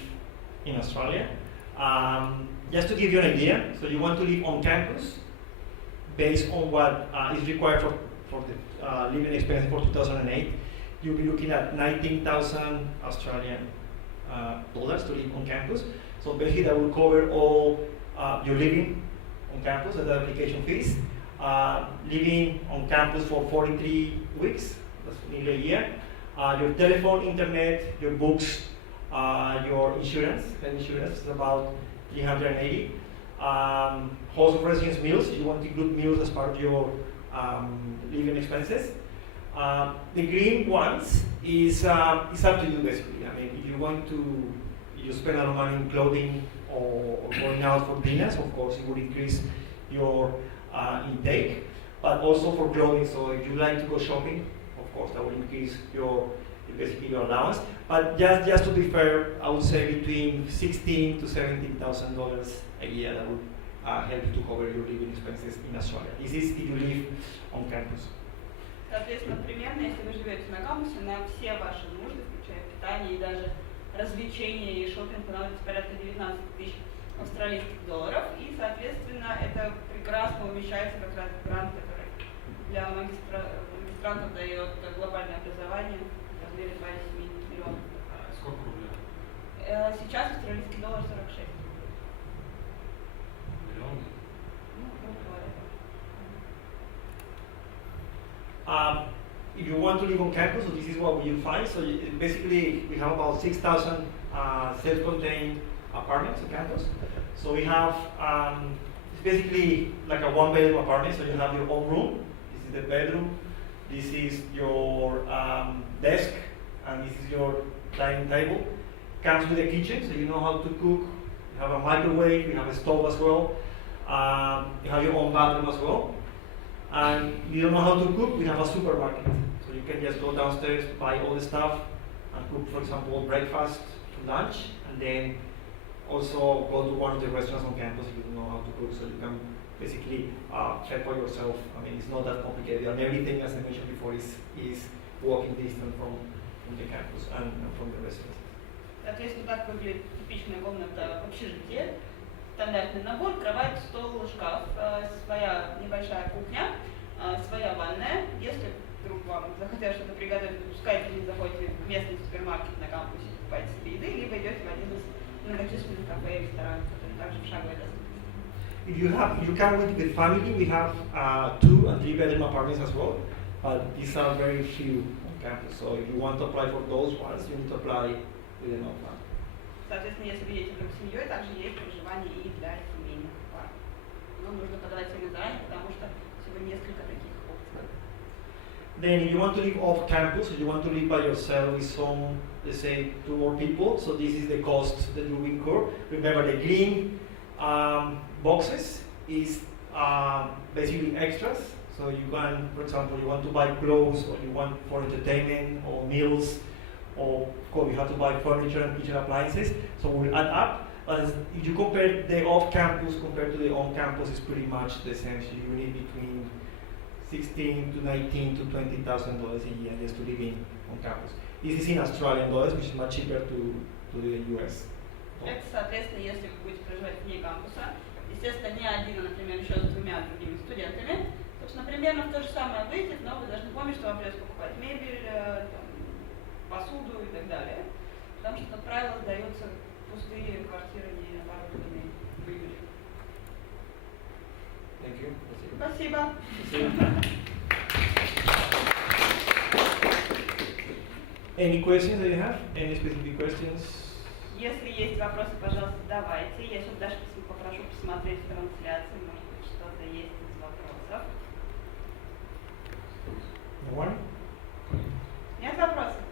in Australia? Just to give you an idea, so you want to live on campus based on what is required for the living expense for 2008, you'll be looking at 19,000 Australian dollars to live on campus. So basically that will cover all your living on campus and the application fees. Living on campus for 43 weeks, that's nearly a year. Your telephone, internet, your books, your insurance, health insurance is about 380. Host of residence meals, you want to include meals as part of your living expenses. The green ones is up to you basically. I mean, if you want to, you spend a lot of money in clothing or going out for dinners, of course, it would increase your intake, but also for clothing. So if you like to go shopping, of course, that will increase your basically your allowance. But just to be fair, I would say between $16,000 to $17,000 a year that would help you to cover your living expenses in Australia. This is if you live on campus. Соответственно, примерно, если вы живете на кампусе, на все ваши нужды, включая питание и даже развлечения и шопинг, понадобится порядка 19 тысяч австралийских долларов. И, соответственно, это прекрасно умещается как раз в грант, который для магистрантов дает глобальное образование в размере 2,7 миллионов. Сколько рублей? Сейчас австралийский доллар 46. Миллион? Ну, грубо говоря. If you want to live on campus, so this is what you find. So basically, we have about 6,000 self-contained apartments on campus. So we have, it's basically like a one-bedroom apartment. So you have your own room. This is the bedroom. This is your desk, and this is your dining table. Comes with a kitchen, so you know how to cook. You have a microwave. You have a stove as well. You have your own bathroom as well. And if you don't know how to cook, we have a supermarket. So you can just go downstairs, buy all the stuff, and cook, for example, breakfast, lunch, and then also go to one of the restaurants on campus if you don't know how to cook. So you can basically fend for yourself. I mean, it's not that complicated. And everything, as I mentioned before, is walking distance from the campus and from the residences. Соответственно, так выглядит типичная комната в общежитии. Стандартный набор: кровать, стол, шкаф, своя небольшая кухня, своя ванная. Если вдруг вам захотелось что-то приготовить, допускайте, или заходите в местный супермаркет на кампусе, покупаете себе еды, либо идете в один из многочисленных кафе и ресторанов, которые также в шаговой доступности. If you come with family, we have 2 and 3 bedroom apartments as well, but these are very few on campus. So if you want to apply for those ones, you need to apply with an offer. Соответственно, если вы едете вдруг с семьей, также есть проживание и для семейных пар. Но нужно подавать сильно заранее, потому что всего несколько таких опций. Then if you want to live off campus, or you want to live by yourself with some, let's say, 2 more people, so this is the cost that you incur. Remember, the green boxes is basically extras. So you can, for example, you want to buy clothes, or you want for entertainment, or meals, or of course you have to buy furniture and kitchen appliances, so we'll add up. But if you compare the off-campus compared to the on-campus, it's pretty much the same. So you need between $16,000 to $19,000 to $20,000 a year just to live on campus. This is in Australian dollars, which is much cheaper to the US. Это, соответственно, если вы будете проживать вне кампуса, естественно, не один, а, например, еще с 2 другими студентами, собственно, примерно в то же самое выйдет, но вы должны помнить, что вам придется покупать мебель, посуду и так далее, потому что, как правило, сдаются пустые квартиры, не оборудованные в июле. Thank you. Спасибо. Any questions that you have? Any specific questions? Если есть вопросы, пожалуйста, давайте. Я сейчас даже попрошу посмотреть в трансляции, может быть, что-то есть из вопросов. No one? Нет вопросов?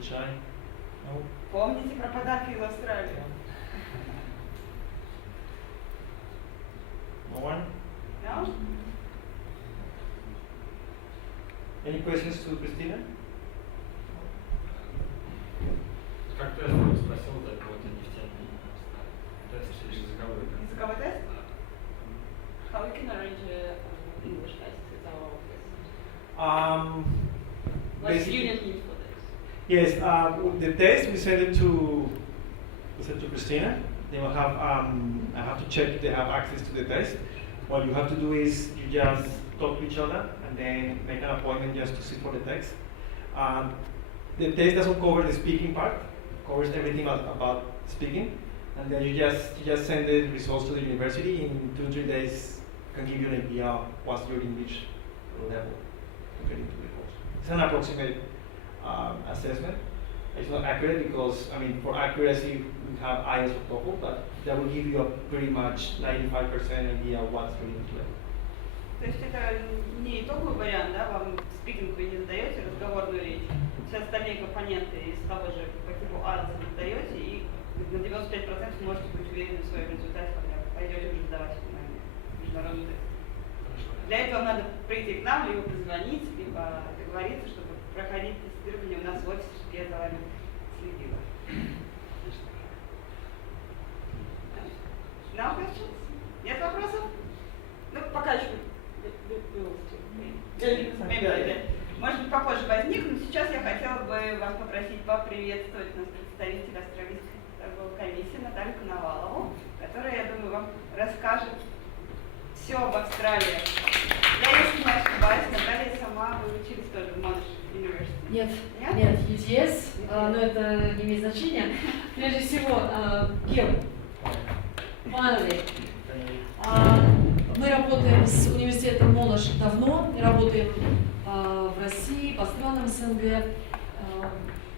Shy? No? Помните про подарки из Австралии? No one? No? Any questions to Christina? Как тест я спросил, да, кого-то нефтяные тест через языковой тест. Языковой тест? How we can arrange an English test at our office? What Basically- student need for this? Yes, the test we send it to Christina. They will have I have to check if they have access to the test. What you have to do is you just talk to each other and then make an appointment just to sit for the test. The test doesn't cover the speaking part; covers everything about speaking, and then you just send the results to the university. In 2-3 days, can give you an idea of what's your English level to get into the course. It's an approximate assessment. It's not accurate because, I mean, for accuracy, we have IELTS or TOEFL, but that will give you a pretty much 95% idea of what's your English level. То есть это не итоговый вариант, да, вам спикинг вы не сдаете, разговорную речь. Все остальные компоненты из того же по типу IELTS вы сдаете, и на 95% можете быть уверены в своем результате, когда пойдете уже сдавать международный тест. Для этого надо прийти к нам, либо позвонить, либо договориться, чтобы проходить тестирование у нас в офисе, чтобы я за вами следила. No questions? Нет вопросов? Ну, пока еще. Может быть, попозже возникнут. Сейчас я хотела бы вас попросить поприветствовать нас представителя Австралийской торговой комиссии Наталью Коновалову, которая, я думаю, вам расскажет все об Австралии. Я, если не ошибаюсь, Наталья сама вы учились тоже в Monash University. Нет, Нет? нет, UTS, но это не имеет значения. Прежде всего, кем? Finally. Мы работаем с университетом Monash давно, работаем в России, по странам СНГ.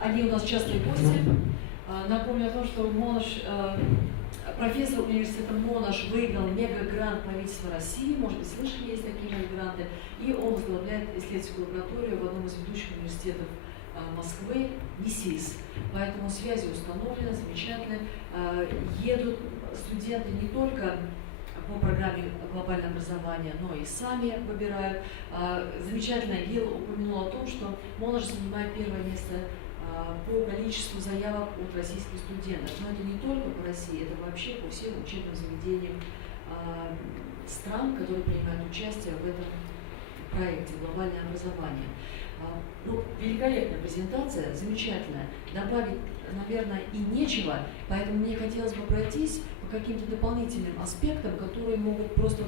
Они у нас частые гости. Напомню о том, что профессор университета Monash выиграл мега-грант правительства России, может быть, слышали, есть такие мега-гранты, и он возглавляет исследовательскую лабораторию в одном из ведущих университетов Москвы, МИСИС. Поэтому связи установлены, замечательно. Едут студенты не только по программе глобального образования, но и сами выбирают. Замечательно, Гил упомянул о том, что Monash занимает первое место по количеству заявок от российских студентов. Но это не только по России, это вообще по всем учебным заведениям стран, которые принимают участие в этом проекте «Глобальное образование». Ну, великолепная презентация, замечательная. Добавить, наверное, и нечего, поэтому мне хотелось бы пройтись по каким-то дополнительным аспектам, которые могут просто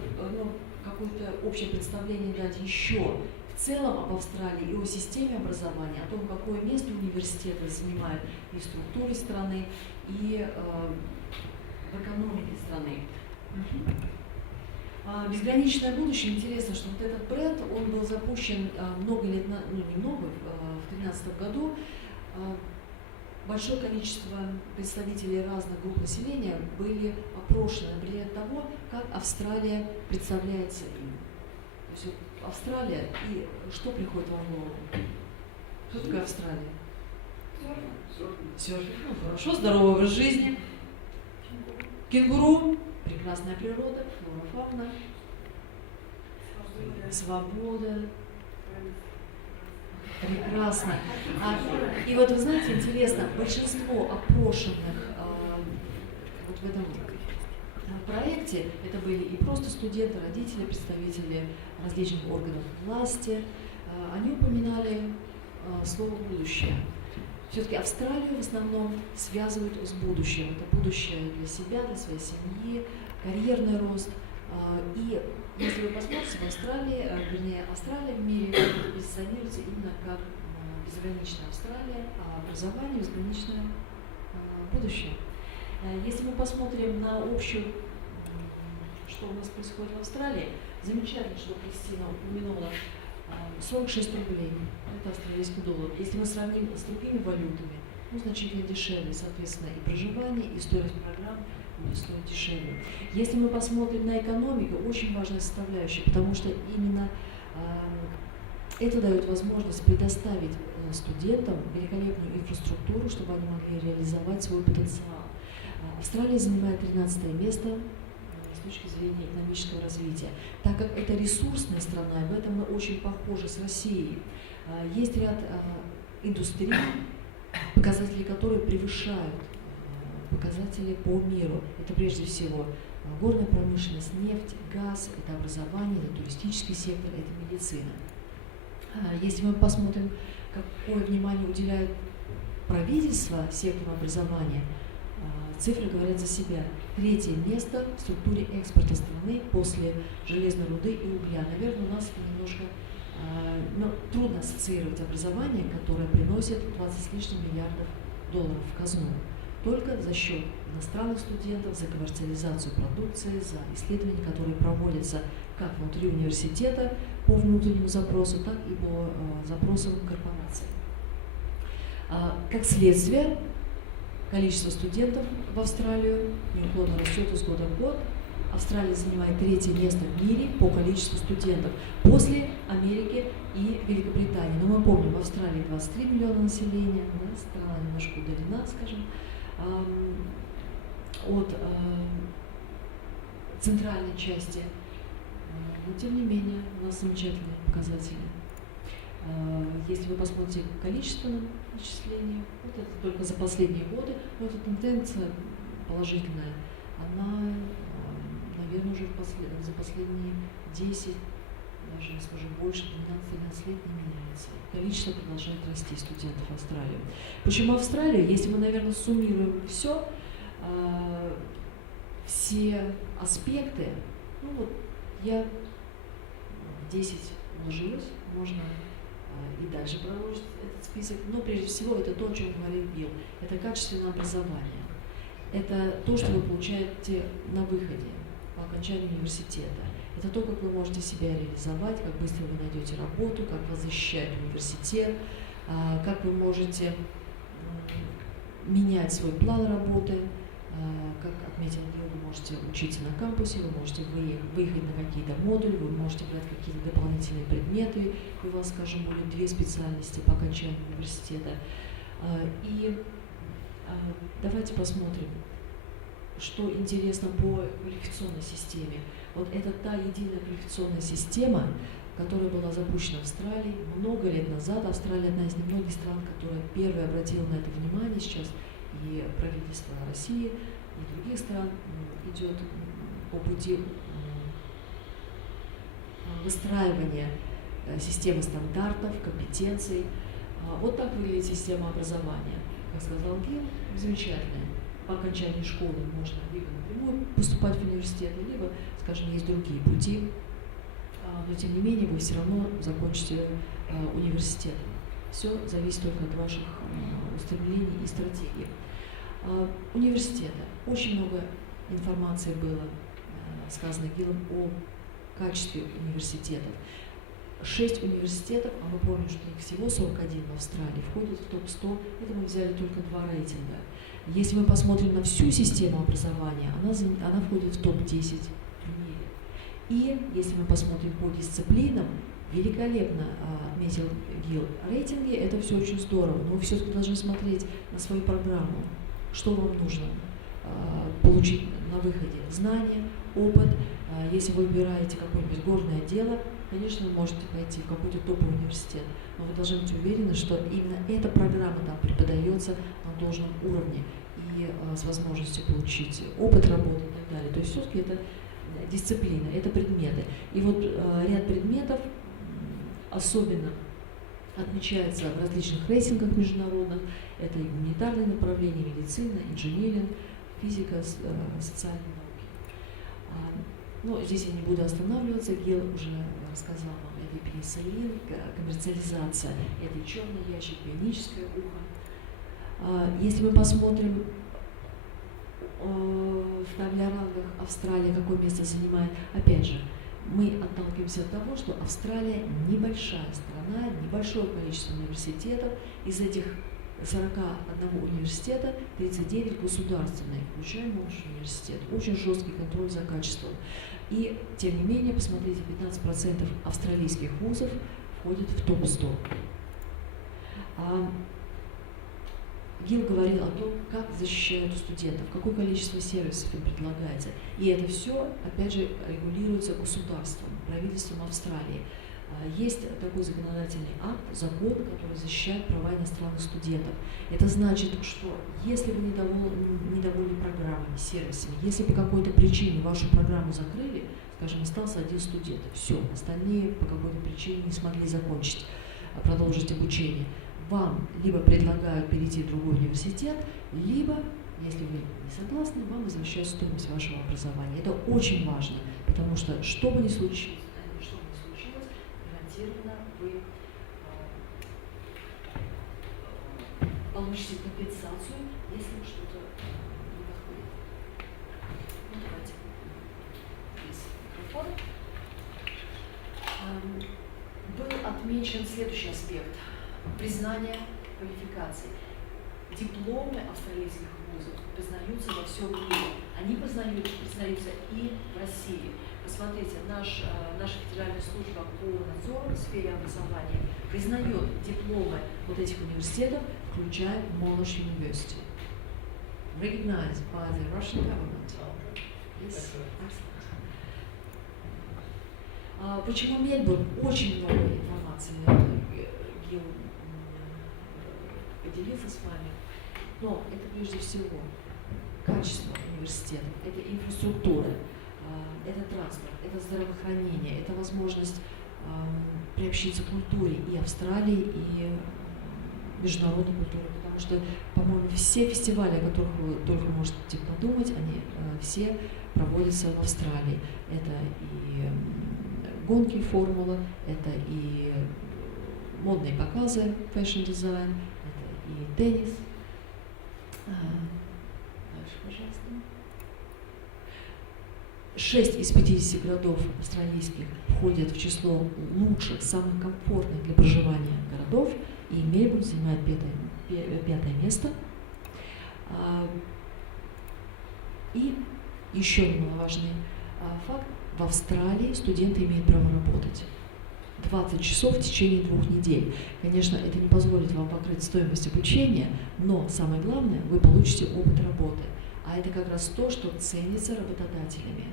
какое-то общее представление дать еще в целом об Австралии и о системе образования, о том, какое место университеты занимают и в структуре страны, и в экономике страны. Безграничное будущее. Интересно, что вот этот бренд, он был запущен много лет, немного, в 2013 году. Большое количество представителей разных групп населения были опрошены на предмет того, как Австралия представляется им. То есть вот Австралия, и что приходит вам в голову? Что такое Австралия? Серфинг. Ну, хорошо, здоровый образ жизни. Кенгуру. Прекрасная природа, флора, фауна, свобода. Прекрасно. И вот вы знаете, интересно, большинство опрошенных вот в этом проекте, это были и просто студенты, родители, представители различных органов власти, они упоминали слово «будущее». Все-таки Австралию в основном связывают с будущим. Это будущее для себя, для своей семьи, карьерный рост. И если вы посмотрите, в Австралии, вернее, Австралия в мире позиционируется именно как безграничная Австралия, а образование безграничное будущее. Если мы посмотрим на общую, что у нас происходит в Австралии, замечательно, что Кристина упомянула 46 рублей. Это австралийский доллар. Если мы сравним с другими валютами, ну, значительно дешевле. Соответственно, и проживание, и стоимость программ будет стоить дешевле. Если мы посмотрим на экономику, очень важная составляющая, потому что именно это дает возможность предоставить студентам великолепную инфраструктуру, чтобы они могли реализовать свой потенциал. Австралия занимает 13 место с точки зрения экономического развития. Так как это ресурсная страна, и в этом мы очень похожи с Россией, есть ряд индустрий, показатели которые превышают показатели по миру. Это прежде всего горная промышленность, нефть, газ, это образование, это туристический сектор, это медицина. Если мы посмотрим, какое внимание уделяет правительство сектору образования, цифры говорят за себя. 3-е место в структуре экспорта страны после железной руды и угля. Наверное, у нас это немножко трудно ассоциировать образование, которое приносит 20 с лишним миллиардов долларов в казну. Только за счет иностранных студентов, за коммерциализацию продукции, за исследования, которые проводятся как внутри университета по внутреннему запросу, так и по запросам корпораций. Как следствие, количество студентов в Австралию неуклонно растет из года в год. Австралия занимает 3-е место в мире по количеству студентов после Америки и Великобритании. Но мы помним, в Австралии 23 миллиона населения, страна немножко удалена, скажем, от центральной части. Но тем не менее, у нас замечательные показатели. Если вы посмотрите количественное исчисление, вот это только за последние годы, но эта тенденция положительная, она, наверное, уже за последние 10, даже, скажем, больше 12-13 лет не меняется. Количество продолжает расти студентов в Австралии. Почему Австралию? Если мы, наверное, суммируем все аспекты, ну вот я в 10 уложилась, можно и дальше продолжить этот список, но прежде всего это то, о чем говорил Билл. Это качественное образование. Это то, что вы получаете на выходе, по окончании университета. Это то, как вы можете себя реализовать, как быстро вы найдете работу, как вас защищает университет, как вы можете менять свой план работы, как отметил Билл, вы можете учиться на кампусе, вы можете выехать на какие-то модули, вы можете брать какие-то дополнительные предметы, и у вас, скажем, будет 2 специальности по окончанию университета. И давайте посмотрим, что интересно по квалификационной системе. Вот это та единая квалификационная система, которая была запущена в Австралии много лет назад. Австралия одна из немногих стран, которая первая обратила на это внимание. Сейчас и правительство России, и других стран идет по пути выстраивания системы стандартов, компетенций. Вот так выглядит система образования. Как сказал Билл, замечательная. По окончании школы можно либо напрямую поступать в университет, либо, скажем, есть другие пути, но тем не менее вы все равно закончите университет. Все зависит только от ваших устремлений и стратегий. Университеты. Очень много информации было сказано Биллом о качестве университетов. 6 университетов, а мы помним, что их всего 41 в Австралии, входят в топ-100. Это мы взяли только 2 рейтинга. Если мы посмотрим на всю систему образования, она входит в топ-10 в мире. И если мы посмотрим по дисциплинам, великолепно отметил Билл, рейтинги – это все очень здорово, но вы все-таки должны смотреть на свою программу, что вам нужно получить на выходе. Знания, опыт. Если вы выбираете какое-нибудь горное дело, конечно, вы можете пойти в какой-то топовый университет, но вы должны быть уверены, что именно эта программа там преподается на должном уровне и с возможностью получить опыт работы и так далее. То есть все-таки это дисциплина, это предметы. И вот ряд предметов особенно отмечается в различных рейтингах международных. Это и гуманитарные направления, медицина, инженеринг, физика, социальные науки. Но здесь я не буду останавливаться. Гел уже рассказал вам о пенициллин, коммерциализация. Это черный ящик, бионическое ухо. Если мы посмотрим в табле равных Австралия какое место занимает, опять же, мы отталкиваемся от того, что Австралия небольшая страна, небольшое количество университетов. Из этих 41 университета, 39 государственных, включая Monash университет. Очень жесткий контроль за качеством. И, тем не менее, посмотрите, 15% австралийских вузов входят в топ-100. Гил говорил о том, как защищают студентов, какое количество сервисов им предлагается. И это все, опять же, регулируется государством, правительством Австралии. Есть такой законодательный акт, закон, который защищает права иностранных студентов. Это значит, что если вы недовольны программами, сервисами, если по какой-то причине вашу программу закрыли, скажем, остался один студент, все, остальные по какой-то причине не смогли закончить, продолжить обучение, вам либо предлагают перейти в другой университет, либо, если вы не согласны, вам возвращают стоимость вашего образования. Это очень важно, потому что, что бы ни случилось, гарантированно вы получите компенсацию, если что-то не подходит. Ну, давайте без микрофона. Был отмечен следующий аспект. Признание квалификаций. Дипломы австралийских вузов признаются во всем мире. Они признаются и в России. Посмотрите, наша федеральная служба по надзору в сфере образования признает дипломы вот этих университетов, включая Monash University. Recognized by the Russian government. Yes. Почему Мельбурн? Очень много информации. Гил поделился с вами. Но это прежде всего качество университета, это инфраструктура, это транспорт, это здравоохранение, это возможность приобщиться к культуре и Австралии, и международной культуре. Потому что, по-моему, все фестивали, о которых вы только можете подумать, они все проводятся в Австралии. Это и гонки формула, это и модные показы, фэшн-дизайн, это и теннис. Дальше, пожалуйста. 6 из 50 городов австралийских входят в число лучших, самых комфортных для проживания городов, и Мельбурн занимает пятое место. И еще немаловажный факт. В Австралии студенты имеют право работать 20 часов в течение 2 недель. Конечно, это не позволит вам покрыть стоимость обучения, но самое главное, вы получите опыт работы. А это как раз то, что ценится работодателями.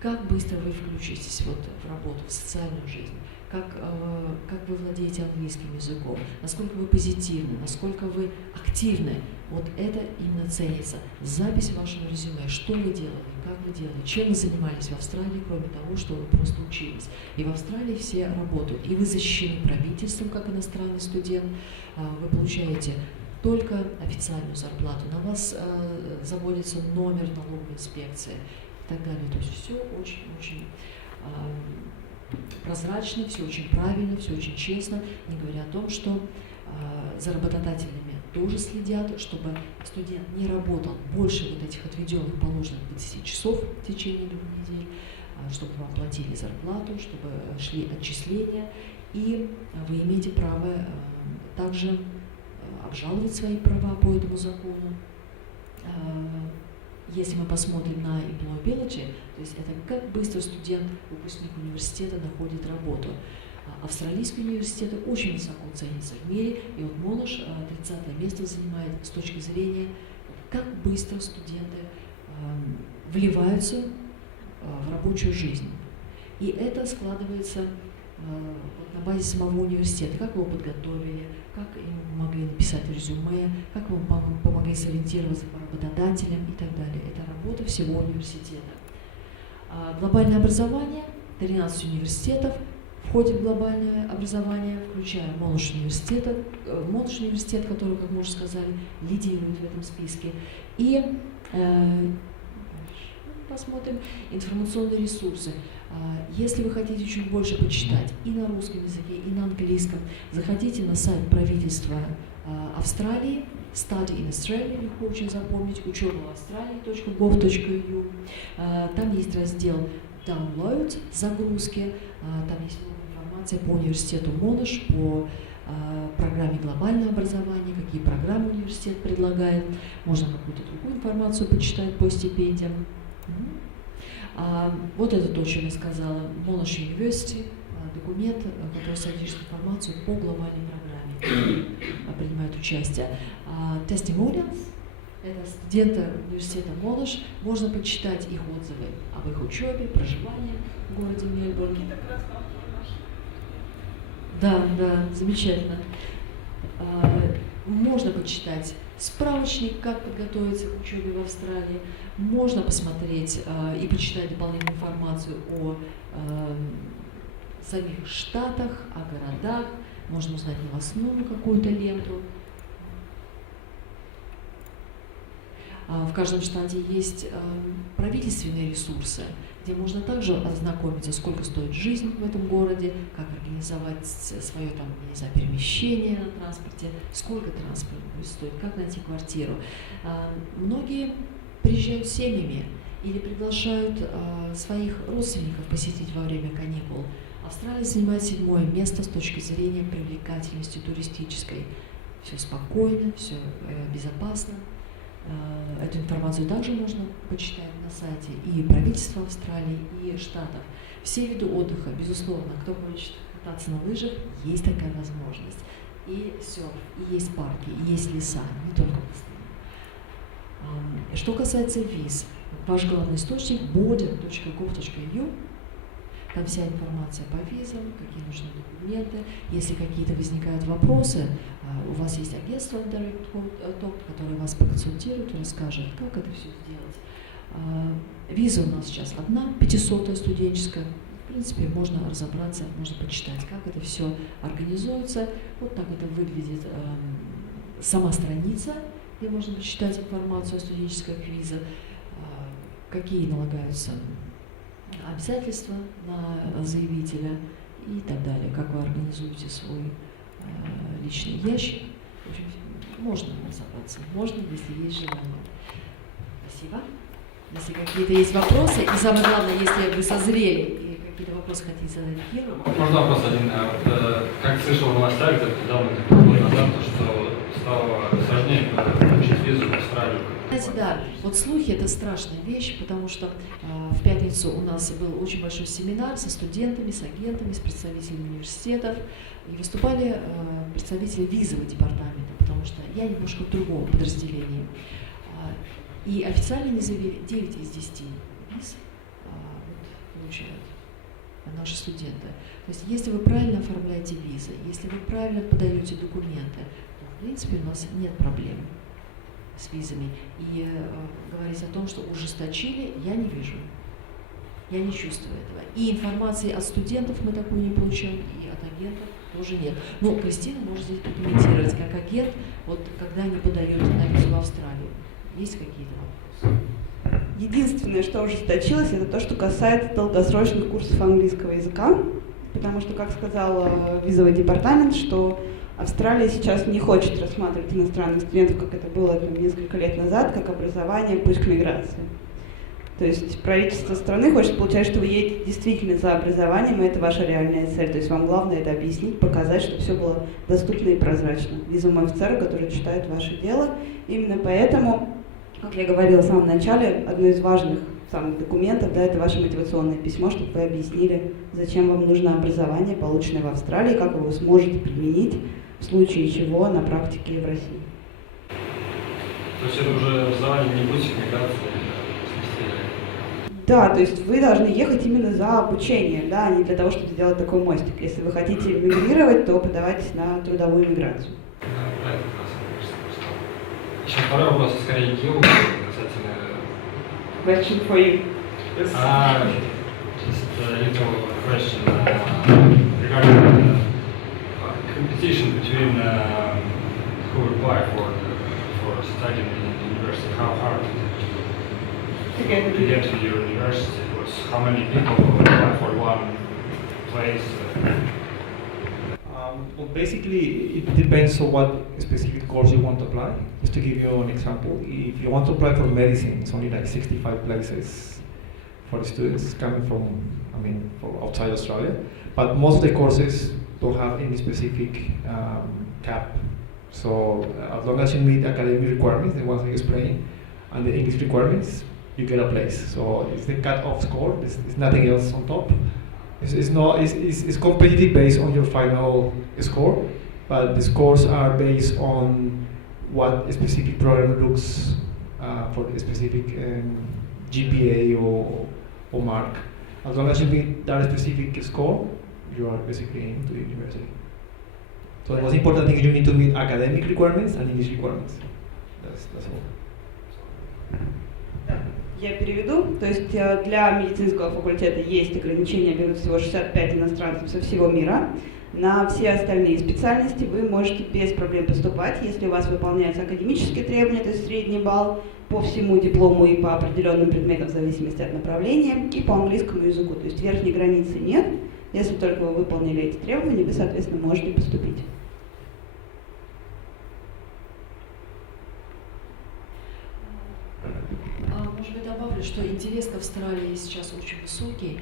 Как быстро вы включитесь в работу, в социальную жизнь, как вы владеете английским языком, насколько вы позитивны, насколько вы активны. Вот это именно ценится. Запись вашего резюме, что вы делали, как вы делали, чем вы занимались в Австралии, кроме того, что вы просто учились. И в Австралии все работают. И вы защищены правительством, как иностранный студент, вы получаете только официальную зарплату, на вас заводится номер налоговой инспекции и так далее. То есть все очень-очень прозрачно, все очень правильно, все очень честно, не говоря о том, что за работодателями тоже следят, чтобы студент не работал больше вот этих отведенных положенных 20 часов в течение 2 недель, чтобы вам платили зарплату, чтобы шли отчисления, и вы имеете право также обжаловать свои права по этому закону. Если мы посмотрим на employability, то есть это как быстро студент, выпускник университета находит работу. Австралийские университеты очень высоко ценятся в мире, и вот Monash 30-е место занимает с точки зрения, как быстро студенты вливаются в рабочую жизнь. И это складывается на базе самого университета, как вы его подготовили, как им могли написать резюме, как вы помогли сориентироваться по работодателям и так далее. Это работа всего университета. Глобальное образование, 13 университетов входит в глобальное образование, включая Monash университет, который, как мы уже сказали, лидирует в этом списке. И посмотрим информационные ресурсы. Если вы хотите чуть больше почитать и на русском языке, и на английском, заходите на сайт правительства Австралии, Study in Australia, легко очень запомнить, учеба в Австралии.gov.au. Там есть раздел Download, загрузки, там есть много информации по университету Monash, по программе глобального образования, какие программы университет предлагает. Можно какую-то другую информацию почитать по стипендиям. Вот это то, о чем я сказала. Monash University, документ, который содержит информацию по глобальной программе, принимает участие. Testimonials — это студенты университета Monash. Можно почитать их отзывы об их учебе, проживании в городе Мельбурн. Да, замечательно. Можно почитать справочник, как подготовиться к учебе в Австралии. Можно посмотреть и почитать дополнительную информацию о самих штатах, о городах. Можно узнать новостную какую-то ленту. В каждом штате есть правительственные ресурсы, где можно также ознакомиться, сколько стоит жизнь в этом городе, как организовать свое там, не знаю, перемещение на транспорте, сколько транспорт будет стоить, как найти квартиру. Многие приезжают с семьями или приглашают своих родственников посетить во время каникул. Австралия занимает 7-е место с точки зрения привлекательности туристической. Все спокойно, все безопасно. Эту информацию также можно почитать на сайте и правительства Австралии, и штатов. Все виды отдыха, безусловно, кто хочет кататься на лыжах, есть такая возможность. И серф, и есть парки, и есть леса, не только пустыни. Что касается виз, ваш главный источник border.gov.au. Там вся информация по визам, какие нужны документы. Если какие-то возникают вопросы, у вас есть агентство Direct Talk, которое вас проконсультирует и расскажет, как это все сделать. Виза у нас сейчас одна, 500-я студенческая. В принципе, можно разобраться, можно почитать, как это все организуется. Вот так это выглядит сама страница, где можно почитать информацию о студенческой визе, какие налагаются обязательства на заявителя и так далее, как вы организуете свой личный ящик. В общем, можно разобраться, можно, если есть желание. Спасибо. Если какие-то есть вопросы, и самое главное, если вы созрели и какие-то вопросы хотите задать Киру. Можно вопрос один? Как слышал в новостях, где-то недавно, год назад, что стало сложнее получить визу в Австралию. Знаете, да, вот слухи — это страшная вещь, потому что в пятницу у нас был очень большой семинар со студентами, с агентами, с представителями университетов, и выступали представители визового департамента, потому что я немножко в другом подразделении. И официально они заявили, 9 из 10 виз получают наши студенты. То есть если вы правильно оформляете визы, если вы правильно подаете документы, то в принципе у нас нет проблем с визами. И говорить о том, что ужесточили, я не вижу. Я не чувствую этого. И информации от студентов мы такую не получаем, и от агентов тоже нет. Но Кристина может здесь прокомментировать, как агент, вот когда они подают на визу в Австралию. Есть какие-то вопросы? Единственное, что ужесточилось, это то, что касается долгосрочных курсов английского языка, потому что, как сказал визовый департамент, что Австралия сейчас не хочет рассматривать иностранных студентов, как это было несколько лет назад, как образование, путь к миграции. То есть правительство страны хочет получать, что вы едете действительно за образованием, и это ваша реальная цель. То есть вам главное это объяснить, показать, чтобы все было доступно и прозрачно. Визовому офицеру, который читает ваше дело. Именно поэтому, как я говорила в самом начале, одно из важных самых документов, да, это ваше мотивационное письмо, чтобы вы объяснили, зачем вам нужно образование, полученное в Австралии, как вы его сможете применить в случае чего на практике в России. То есть это уже образование не будет миграции? Да, то есть вы должны ехать именно за обучением, да, а не для того, чтобы сделать такой мостик. Если вы хотите мигрировать, то подавайтесь на трудовую миграцию. Да, это как раз. Еще второй вопрос, скорее Киру, касательно... Question for you. Just a little question regarding the competition between who apply for studying in the university. How hard is it to get to your university? How many people apply for one place? Well, basically, it depends on what specific course you want to apply. Just to give you an example, if you want to apply for medicine, it's only like 65 places for the students coming from outside Australia. But most of the courses, don't have any specific cap. So as long as you meet academic requirements, the ones I explained, and the English requirements, you get a place. So it's the cut-off score. It's nothing else on top. It's competitive based on your final score, but the scores are based on what a specific program looks for a specific GPA or mark. As long as you meet that specific score, you are basically into the university. So the most important thing is you need to meet academic requirements and English requirements. That's all. Я переведу. То есть для медицинского факультета есть ограничения, берут всего 65 иностранцев со всего мира. На все остальные специальности вы можете без проблем поступать, если у вас выполняются академические требования, то есть средний балл по всему диплому и по определенным предметам в зависимости от направления, и по английскому языку. То есть верхней границы нет. Если только вы выполнили эти требования, вы, соответственно, можете поступить. Может быть, добавлю, что интерес к Австралии сейчас очень высокий.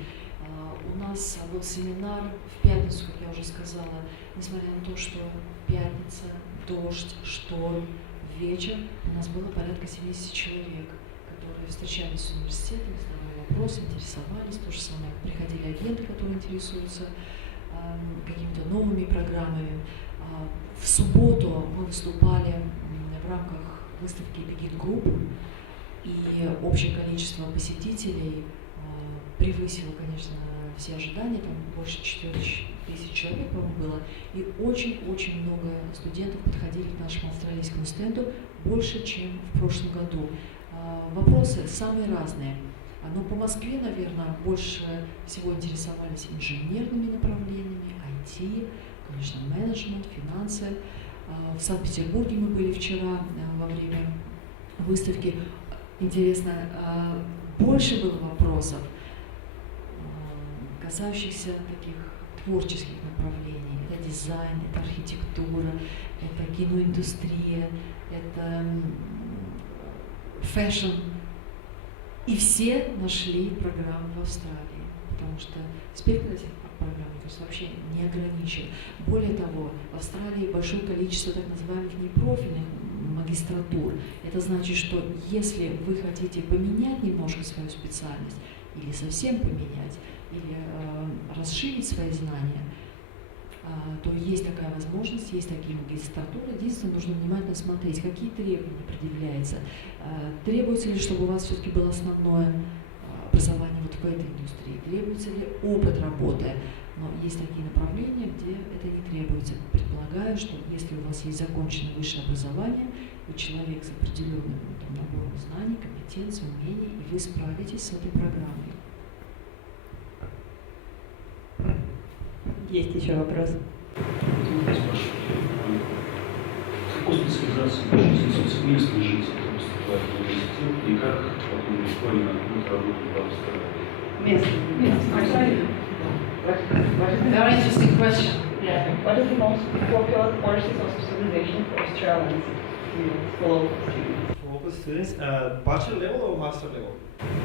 У нас был семинар в пятницу, как я уже сказала, несмотря на то, что пятница, дождь, шторм, вечер, у нас было порядка 70 человек, которые встречались с университетом, задавали вопросы, интересовались. То же самое приходили агенты, которые интересуются какими-то новыми программами. В субботу мы выступали в рамках выставки Begin Group, и общее количество посетителей превысило, конечно, все ожидания, там больше 4000 человек, по-моему, было, и очень-очень много студентов подходили к нашему австралийскому стенду, больше, чем в прошлом году. Вопросы самые разные. Но по Москве, наверное, больше всего интересовались инженерными направлениями, IT, конечно, менеджмент, финансы. В Санкт-Петербурге мы были вчера во время выставки. Интересно, больше было вопросов, касающихся таких творческих направлений. Это дизайн, это архитектура, это киноиндустрия, это фэшн. И все нашли программу в Австралии, потому что спектр этих программ, кажется, вообще не ограничен. Более того, в Австралии большое количество так называемых непрофильных магистратур. Это значит, что если вы хотите поменять немножко свою специальность, или совсем поменять, или расширить свои знания, то есть такая возможность, есть такие магистратуры. Единственное, нужно внимательно смотреть, какие требования предъявляются. Требуется ли, чтобы у вас все-таки было основное образование вот в этой индустрии, требуется ли опыт работы. Но есть такие направления, где это не требуется. Предполагаю, что если у вас есть законченное высшее образование, вы человек с определенным набором знаний, компетенций, умений, и вы справитесь с этой программой. Есть еще вопрос? Какой специализации можно местной жизни поступать в университет и как потом в школе будет работать в Австралии? Место. Very interesting question. Yeah. What is the most popular courses of specialization for Australians, for local students? For local students, bachelor level or master level?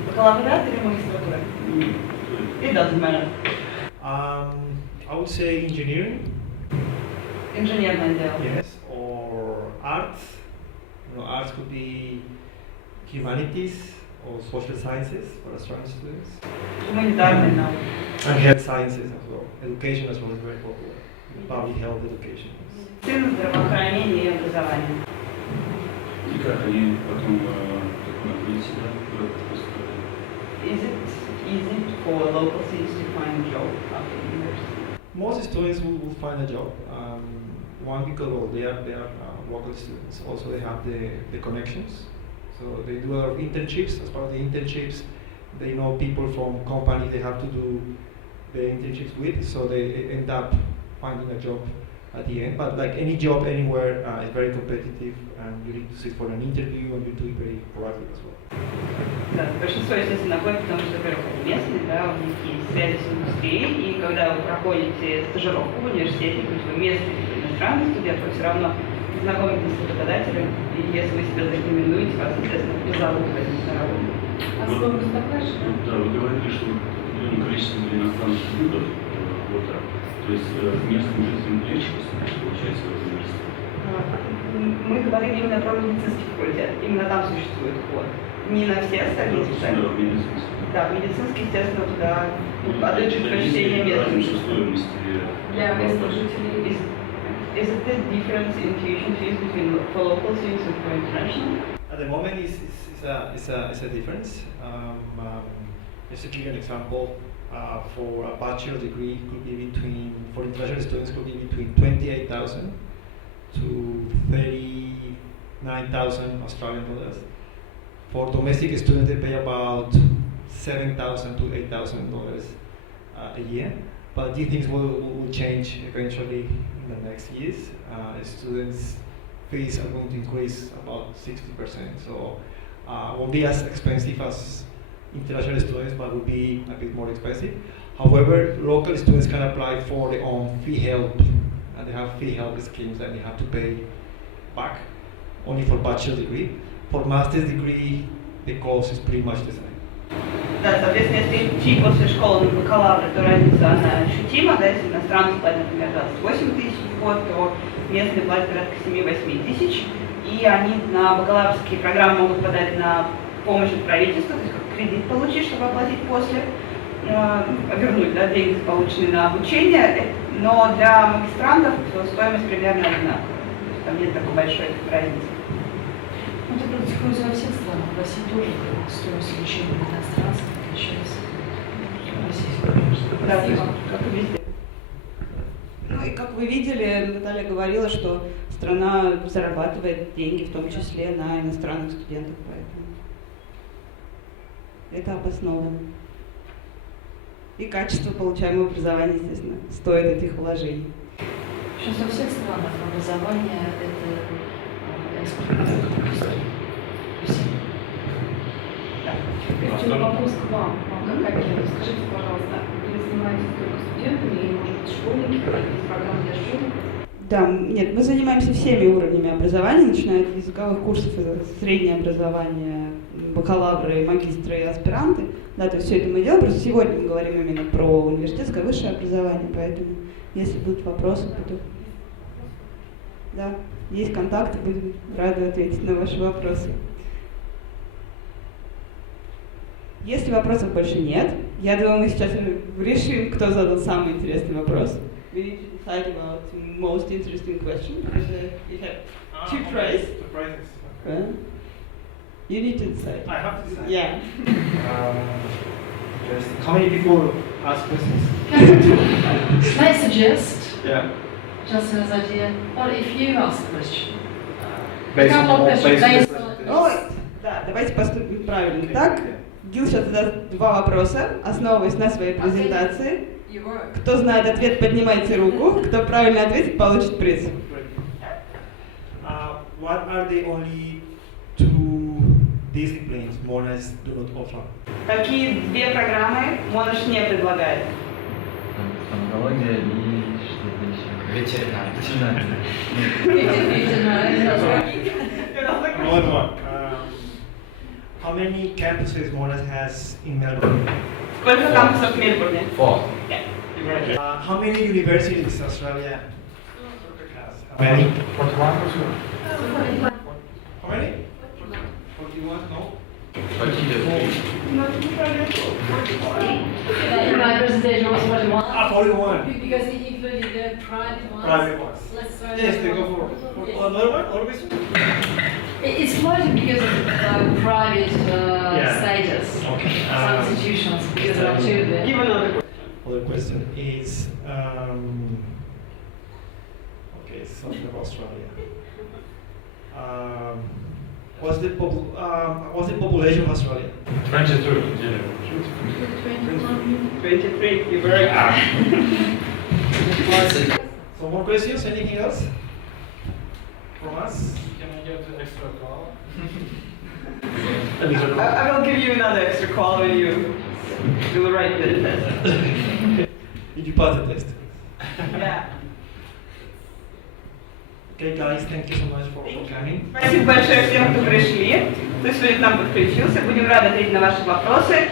Бакалавриат или магистратура? It doesn't matter. I would say engineering. Инженерное дело. Yes, or arts. You know, arts could be humanities or social sciences for Australian students. Гуманитарные науки. And health sciences as well. Education as well is very popular. Public health education. Медицина, здравоохранение и образование. И как они потом находят себя в этом Австралии? Is it easy for local students to find a job after university? Most students will find a job. One, because they are local students. Also, they have the connections. So they do a lot of internships. As part of the internships, they know people from companies they have to do the internships with. So they end up finding a job at the end. But like any job anywhere, is very competitive, and you need to sit for an interview, and you do it very proactive as well. Да, большинство, естественно, находит, потому что, во-первых, они местные, да, у них есть связи с индустрией, и когда вы проходите стажировку в университете, то есть вы местный иностранный студент, вы все равно знакомитесь с работодателем, и если вы себя зарекомендуете, вас, естественно, призовут на работу. А сколько такая же? Да, вы говорили, что определенное количество иностранных студентов квота. То есть местным жителям легче получать свое место. Мы говорим именно про медицинский факультет. Именно там существует квот. Не на все остальные специальности. Да, медицинский, естественно, туда отдают предпочтение местным жителям. Для местных жителей. Is it the difference in tuition fees between for local students and for international? At the moment, it's a difference. Just to give you an example, for a bachelor degree, could be between, for international students, could be between 28,000 to 39,000 Australian dollars. For domestic students, they pay about 7,000 to 8,000 dollars a year. But these things will change eventually in the next years. Students' fees are going to increase about 60%. So won't be as expensive as international students, but will be a bit more expensive. However, local students can apply for their own fee help, and they have fee help schemes that they have to pay back only for bachelor degree. For master's degree, the cost is pretty much the same. Да, соответственно, если идти после школы на бакалавра, то разница она ощутима, да, если иностранцы платят, например, 28 тысяч в год, то местные платят порядка 7-8 тысяч, и они на бакалаврские программы могут подать на помощь от правительства, то есть как кредит получить, чтобы оплатить после, вернуть, да, деньги, полученные на обучение, но для магистрантов стоимость примерно одинаковая, то есть там нет такой большой разницы. Ну, это происходит во всех странах. В России тоже стоимость обучения иностранцев отличается. Да, как и везде. Ну и как вы видели, Наталья говорила, что страна зарабатывает деньги, в том числе на иностранных студентах, поэтому это обосновано. И качество получаемого образования, естественно, стоит этих вложений. Сейчас во всех странах образование – это экспорт. Вопрос к вам. Как коллега, скажите, пожалуйста, вы занимаетесь только студентами или, может быть, школьники, какие-то программы для школьников? Да, нет, мы занимаемся всеми уровнями образования, начиная от языковых курсов, среднее образование, бакалавры, магистры и аспиранты. Да, то есть все это мы делаем, просто сегодня мы говорим именно про университетское высшее образование, поэтому если будут вопросы, буду... Да, есть контакты, будем рады ответить на ваши вопросы. Если вопросов больше нет, я думаю, мы сейчас решим, кто задал самый интересный вопрос. We need to decide about the most interesting question because you have two prizes. Two prizes. You need to decide. I have to decide. Yeah. How many people ask questions? May I suggest, Yeah. just as an idea, what if you ask a question? Based A on couple of questions based on... Ой, да, давайте поступим правильно. Так, Гил сейчас задаст два вопроса, основываясь на своей презентации. Кто знает ответ, поднимайте руку. Кто правильно ответит, получит приз. What are the only two disciplines Monash do not offer? Какие две программы Monash не предлагает? Фармакология и что-то еще. Ветеринария. Another one. How many campuses Monash has in Melbourne? Сколько кампусов в Мельбурне? 4. How many universities Australia has? How many? 41. How many? 41? No. Почти 4. In my presentation was 41. 41. Because it included the private ones. Private ones. Let's throw Yes, that they one. go for another one. Another question? It's floated because of private status. Okay. Some institutions, because there are two there. Give another. Other question is okay, something about Australia. What's the population of Australia? 22. 23. You're very So more questions? Anything else from us? Can I get an extra call? I will give you another extra call when you do the right test. Did you pass the test? Yeah. Okay, guys, thank you so much for coming. Спасибо большое всем, кто пришли, кто сегодня к нам подключился. Будем рады ответить на ваши вопросы.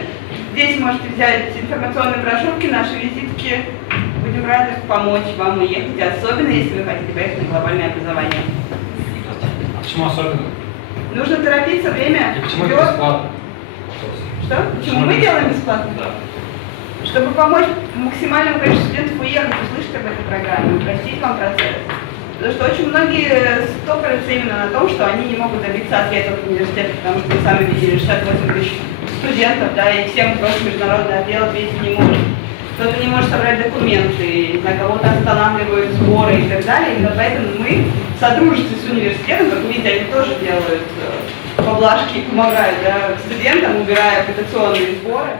Здесь можете взять информационные брошюрки, наши визитки. Будем будем рады помочь вам уехать, особенно если вы хотите поехать на глобальное образование. Почему особенно? Нужно торопиться, время И почему идет. это бесплатно? Что? Почему мы делаем бесплатно? Да. Чтобы помочь максимальному количеству студентов уехать, услышать об этой программе, упростить вам процесс. Потому что очень многие стопорятся именно на том, что они не могут добиться ответа от университета, потому что вы сами видели 68 тысяч студентов, да, и всем просто международный отдел ответить не может. Кто-то не может собрать документы, на кого-то останавливают сборы и так далее. Именно поэтому мы в сотрудничестве с университетом, как вы видите, они тоже делают поблажки, помогают, да, студентам, убирая аппликационные сборы.